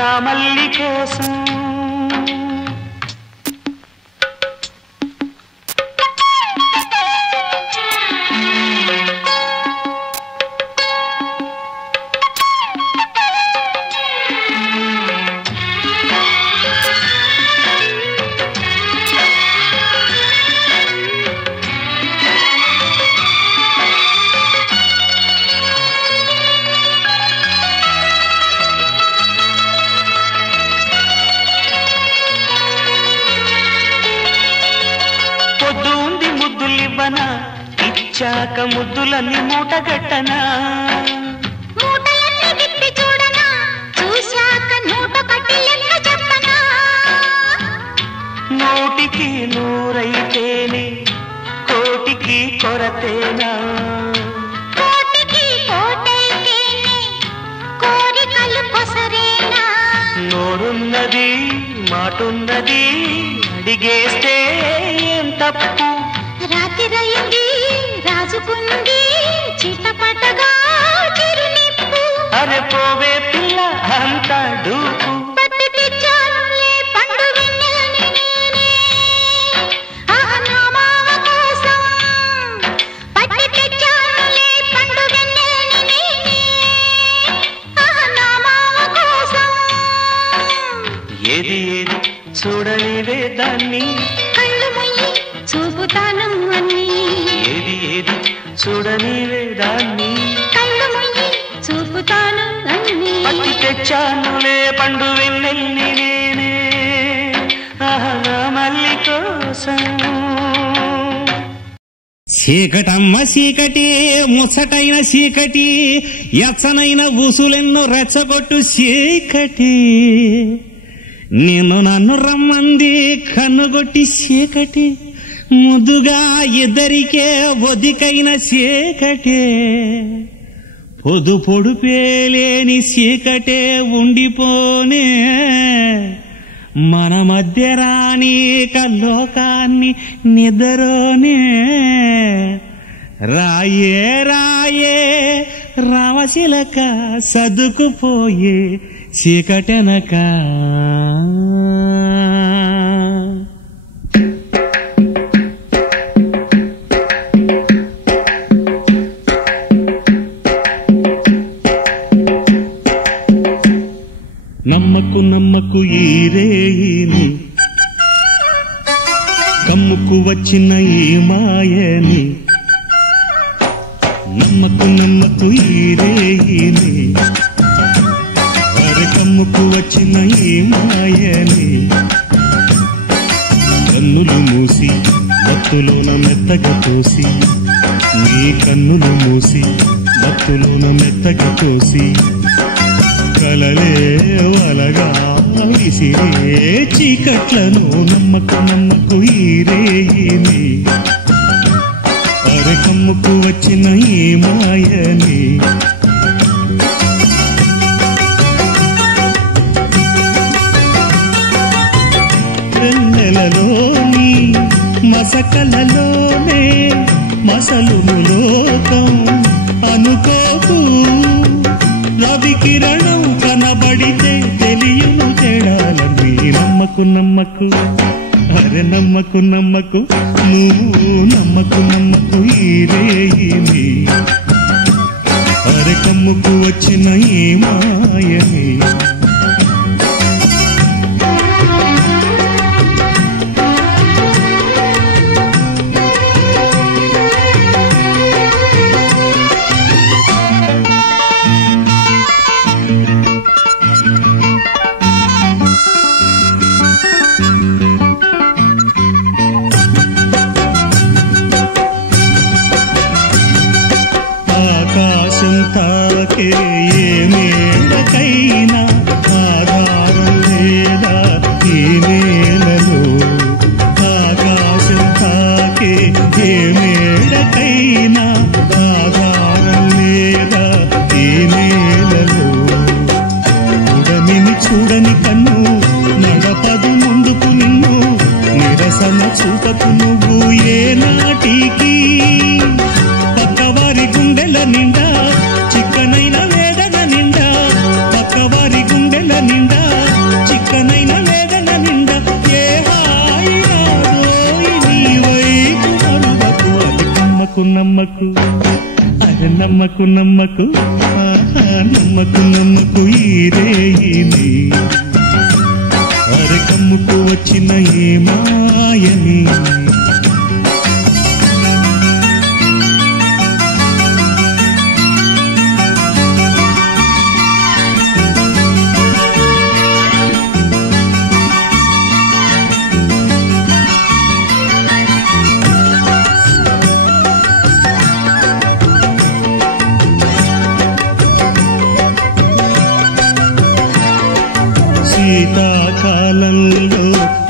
నా మల్లి కోసం. ఇచ్చాక ముద్దులన్నీ మూటగట్టనా. మూటలన్నీ విప్పి చూడనా చూశాక నూట కట్టి లెక్క చెప్పనా. నూటికి నూరైతేనే కోటికి కొరతేనా. కోటికి కోటైతేనే కోరికలు కొసరేనా. నోరున్నది మాటున్నది అడిగేస్తే ఏం తప్పు. రాత్రిరయింది రాజుకుంది చిటపటగా చిరునిప్పు. అరే పోవే పిల్ల అంత డూపు. పట్టి తెచ్చానులే పండు వెన్నెల్ని నేనే నా మామ కోసం. పట్టి తెచ్చానులే పండు వెన్నెల్ని నేనే నా మామ కోసం. ఏది ఏది చూడని వేదాన్ని కళ్ళు మొయ్యి చూపుతాను అన్నీ. ఏది ఏది చూడని వేదాన్ని కళ్ళు మొయ్యి చూపుతాను అన్నీ. పట్టి తెచ్చానులే పండు వెన్నెల్ని నేనే నా మల్లి కోసం. చీకటమ్మ చీకటి ముచ్చటైన చీకటి ఎచ్చనైన ఊసులెన్నో రెచ్చగొట్టు చీకటి. నిన్ను నన్ను రమ్మంది కన్నుగొట్టి చీకటి. ముద్దుగా ఇద్దరికే ఒదికైన చీకటే. పొదు పొడుపేలేని చీకటే ఉండిపోనే. మన మధ్య రాని లోకాన్ని నిద్రనే. రాయే రాయే రామశిలక సదుకుపోయే చీకటెనక. నమ్మకు నమ్మకు ఈ రేయిని కమ్ముకు వచ్చిన ఈ మాయని. నమ్మకు నమ్మకు ఈ రేయిని అరే కమ్ముకు వచ్చిన ఈ మాయని. కన్నులు మూసి మత్తులోన మెత్తగా తోసి నీ కన్నులు మూసి మత్తులోన మెత్తగా తోసి కలలే వలగా విసిరే చీకట్లను నమ్మకు నమ్మకు ఈరేయిని అరె కమ్ముకు వచ్చిన ఈ మాయని వెన్నెలలోని మసకలలోనే మసలును లోకం అనుకోకు రవి కిరణం కనబడితే తెలియను తేడాలని నమ్మకు నమ్మకు అరే నమ్మకు నమ్మకు నువ్వు నమ్మకు నమ్మకు ఈరేయిని అరే కమ్ముకు వచ్చిన ఈ మాయని ఆకాశం తాకే ఏ మేడకైనా ఆధారం లేదా ఈ నేలలో ఆకాశం తాకే ఏ మేడకైనా ఆధారం లేదా ఈ నేలలో చూడని చూడని కన్ను నడపదు ముందుకు నిన్ను నిరసన చూపకు నువ్వు ఏ నాటికి పక్కవారి గుండెల నిండా చిక్కనైన వేదన నిండా పక్కవారి గుండెల నిండా చిక్కనైన వేదన నిండా ఏ హాయి రాదోయి నీ వైపు అరువకు అది నమ్మకు నమ్మకు అరే నమ్మకు నమ్మకు నమ్మకు నమ్మకు ఈరేయిని అరే కమ్ముకు వచ్చిన ఏ మాయని శీతాకాలంలో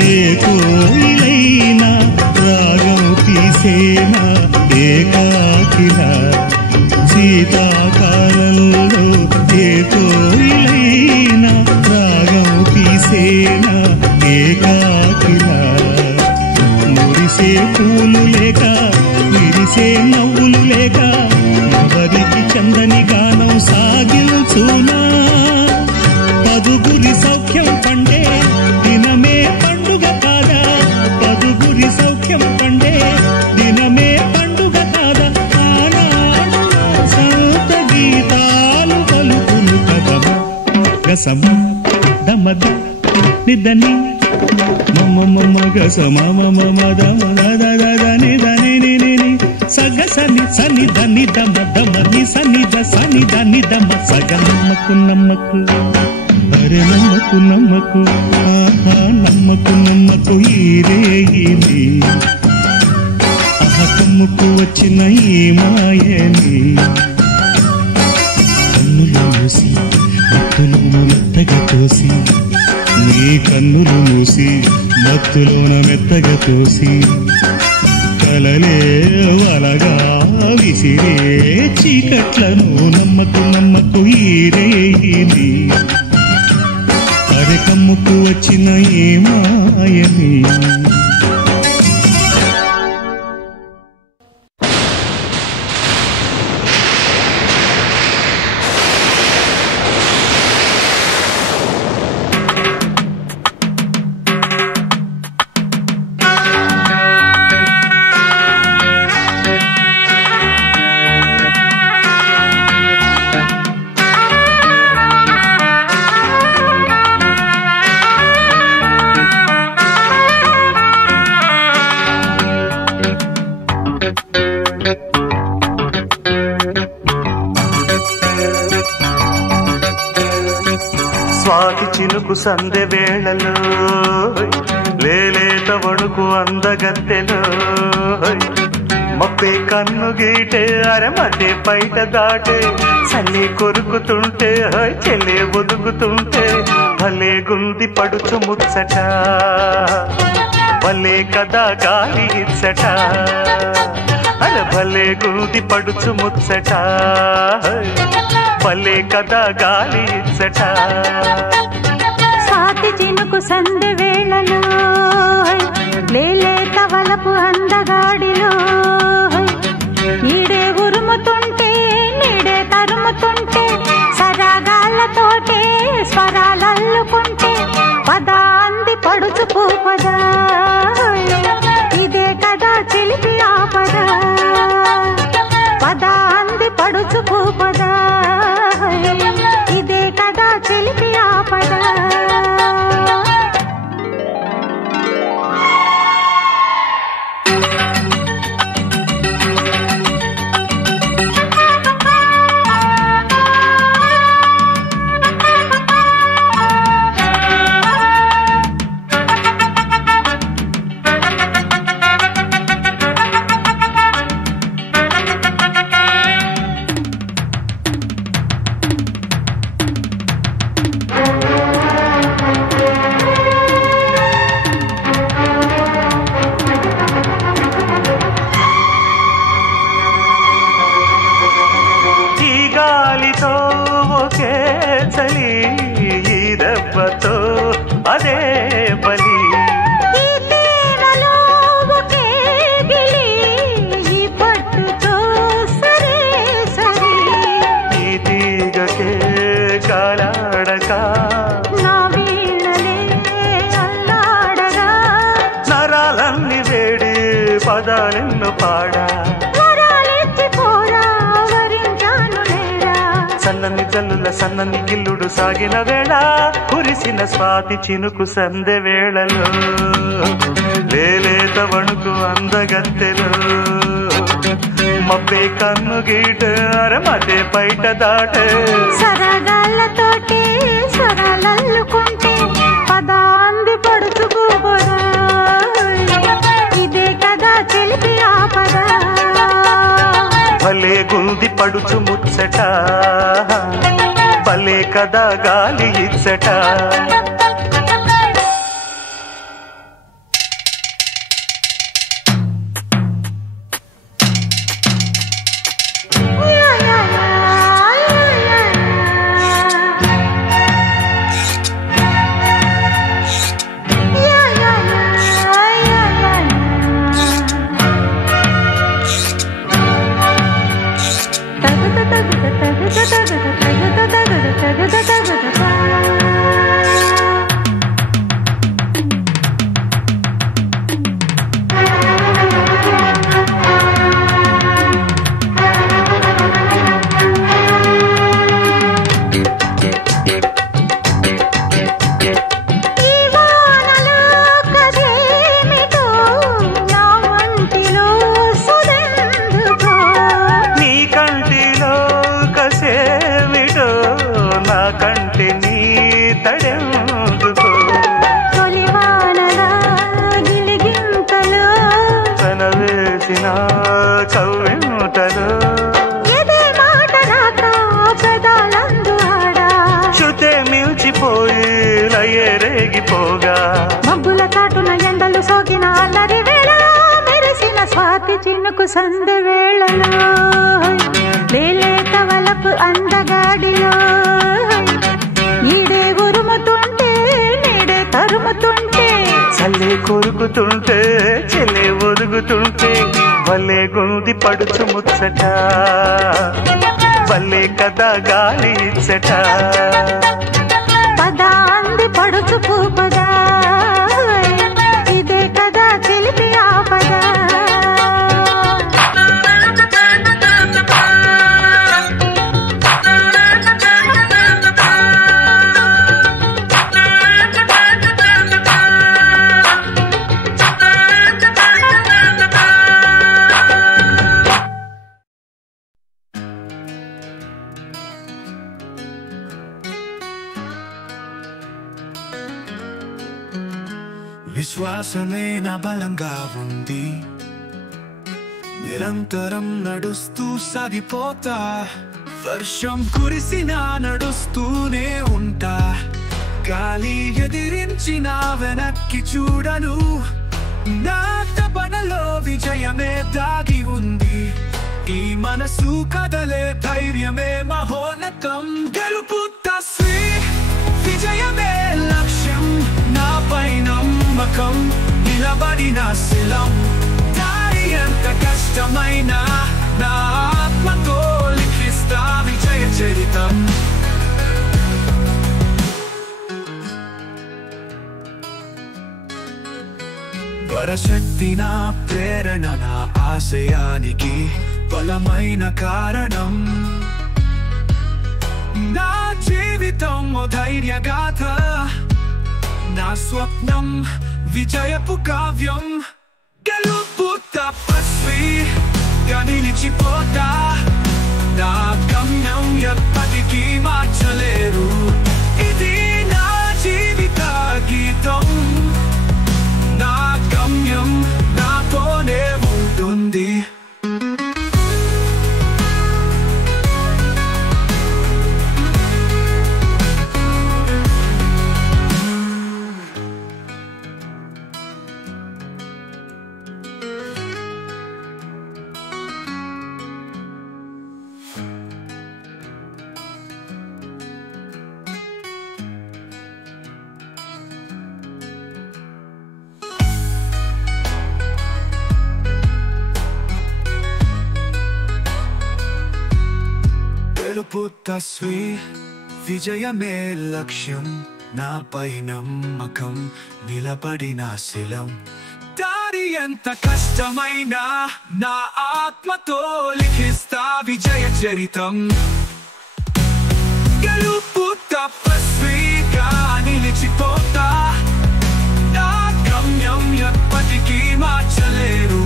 ఏ కోయిలైనా రాగం తీసేనా ఏకాకిలా శీతాకాలంలో ఏ కోయిలైనా రాగం తీసేనా ఏకాకిలా మురిసే పూలు లేక విరిసే నవ్వులు లేక ఎవరికి చందని గానం సాగించునా పదుగురి సౌఖ్యం పండే దినమే పండుగ కాదా పదుగురి సౌఖ్యం పండే దినమే పండుగ కాదా ఆనాడు సంత గీతాలు పలుకును కదమ గసమ దమద నిదని మమ మమ గసమ మమ దమదని దని ని సగ సని సని దని దమ దమ ని సని ద సని దని దమ సగ నమ్మకు నమ్మకు అరే నమ్మకు నమ్మకు నమ్మకు నమ్మకు ఈరేయిని కమ్ముకు వచ్చిన ఈ మాయని కన్నులు మూసి మత్తులోన మెత్తగా తోసి నీ కన్నులు మూసి మత్తులోన మెత్తగా తోసి కలలే వలగా విసిరే చీకట్లను నమ్మకు నమ్మకు ఈరేయిని అరే కమ్ముకు వచ్చిన ఏ మాయని స్వాతి చినుకు సందె వేళలో లేలేత వణుకు అందగత్తెలో మబ్బే కన్ను గీటే అరమతే బయట దాటే చల్లే కొరుకుతుంటే చెల్లే ఒదుగుతుంటే భలే గుంది పడుచు ముచ్చట భలే కదా గాలి ఇచ్చట అరే భలే గుంది పడుచు ముచ్చట భలే కదా గాలి ఇచ్చట స్వాతి చినుకు సందె వేళలో లేలేత వలపు అందగాడిలో నీడే ఉరుముతుంటే నీడే తరుముతుంటే సరాగాళ్ళతోటే స్వరాలల్లుకుంటే పదా అంది పడుచు పూపదా ఇదే కదా చిలిపి ఆపదా పదా అంది పడుచు పూపదా ఇదే కదా చిలిపి ఆపదా అదే బలి ఈ పట్టుతో సరే సరే ఈ తీగకే కాలాడక నా వీణలే అల్లాడగా నరాలన్నీ వేడి పదాలెన్ను పాడా సన్నని జల్లుల సన్నని గిల్లుడు సాగిన వేళ కురిసిన స్వాతి చినుకు సందె వేళలో లేలేత వణుకు అందగత్తెలో మబ్బే కన్ను గీట అరమతే బయట దాట సరగాళ్ళతోటి స్వరాలల్లుకుంటే పదాంది పడుచుకోబోదా ఇదే కదా చెలిపి ఆపదా భలే గుంది పడుచు ముచ్చట భలే కదా గాలి ఇచ్చట మబ్బుల చాటున ఎండలు సోకిన అల్లరి వేళ మెరిసిన స్వాతి చినుకు సందె వేళలో లేలేత వలపు అందగాడిలో నీడే ఉరుముతుంటే నీడే తరుముతుంటే చల్లే కొరుకుతుంటే చెల్లే ఒదుగుతుంటే భలే గుంది పడుచు ముచ్చట భలే కదా గాలి ఇచ్చట పదా అంది పడుచు పూపదా ఇదే కదా చిలిపి ఆపదా విశ్వాసమే నా బలంగా ఉంది నిరంతరం నడుస్తూ సాగిపోతా వర్షం కురిసినా నడుస్తూనే ఉంటా గాలి ఎదిరించిన వెనక్కి చూడను నా తపనలో విజయమే దాగి ఉంది ఈ మనసు కదలే ధైర్యమే మహోన్నతం గెలుపు తస్వీ విజయమే లక్ష్యం నాపై నమ్మకం నిలబడిన శిలం దారి ఎంత కష్టమైనా నా ఆత్మతో లిఖిస్తా విజయ చరితం పరశక్తి నా ప్రేరణ నా ఆశయానికి బలమైన కారణం నా జీవితం ధైర్య గాథ నా స్వప్నం విజయపు కావ్యం గెలుపు తపస్విగా నిలిచిపోతా నా గమ్యం ఎప్పటికీ మార్చలేరు ఇది నా జీవిత గీతం నా గమ్యం నాతోనే ఉంటుంది గెలుపు తస్వీ విజయమే లక్ష్యం నాపై నమ్మకం నిలబడిన శిలం దారి ఎంత కష్టమైనా నా ఆత్మతో లిఖిస్తా విజయ చరితం గెలుపు తపస్విగా నిలిచిపోతా నా గమ్యం ఎప్పటికీ మార్చలేరు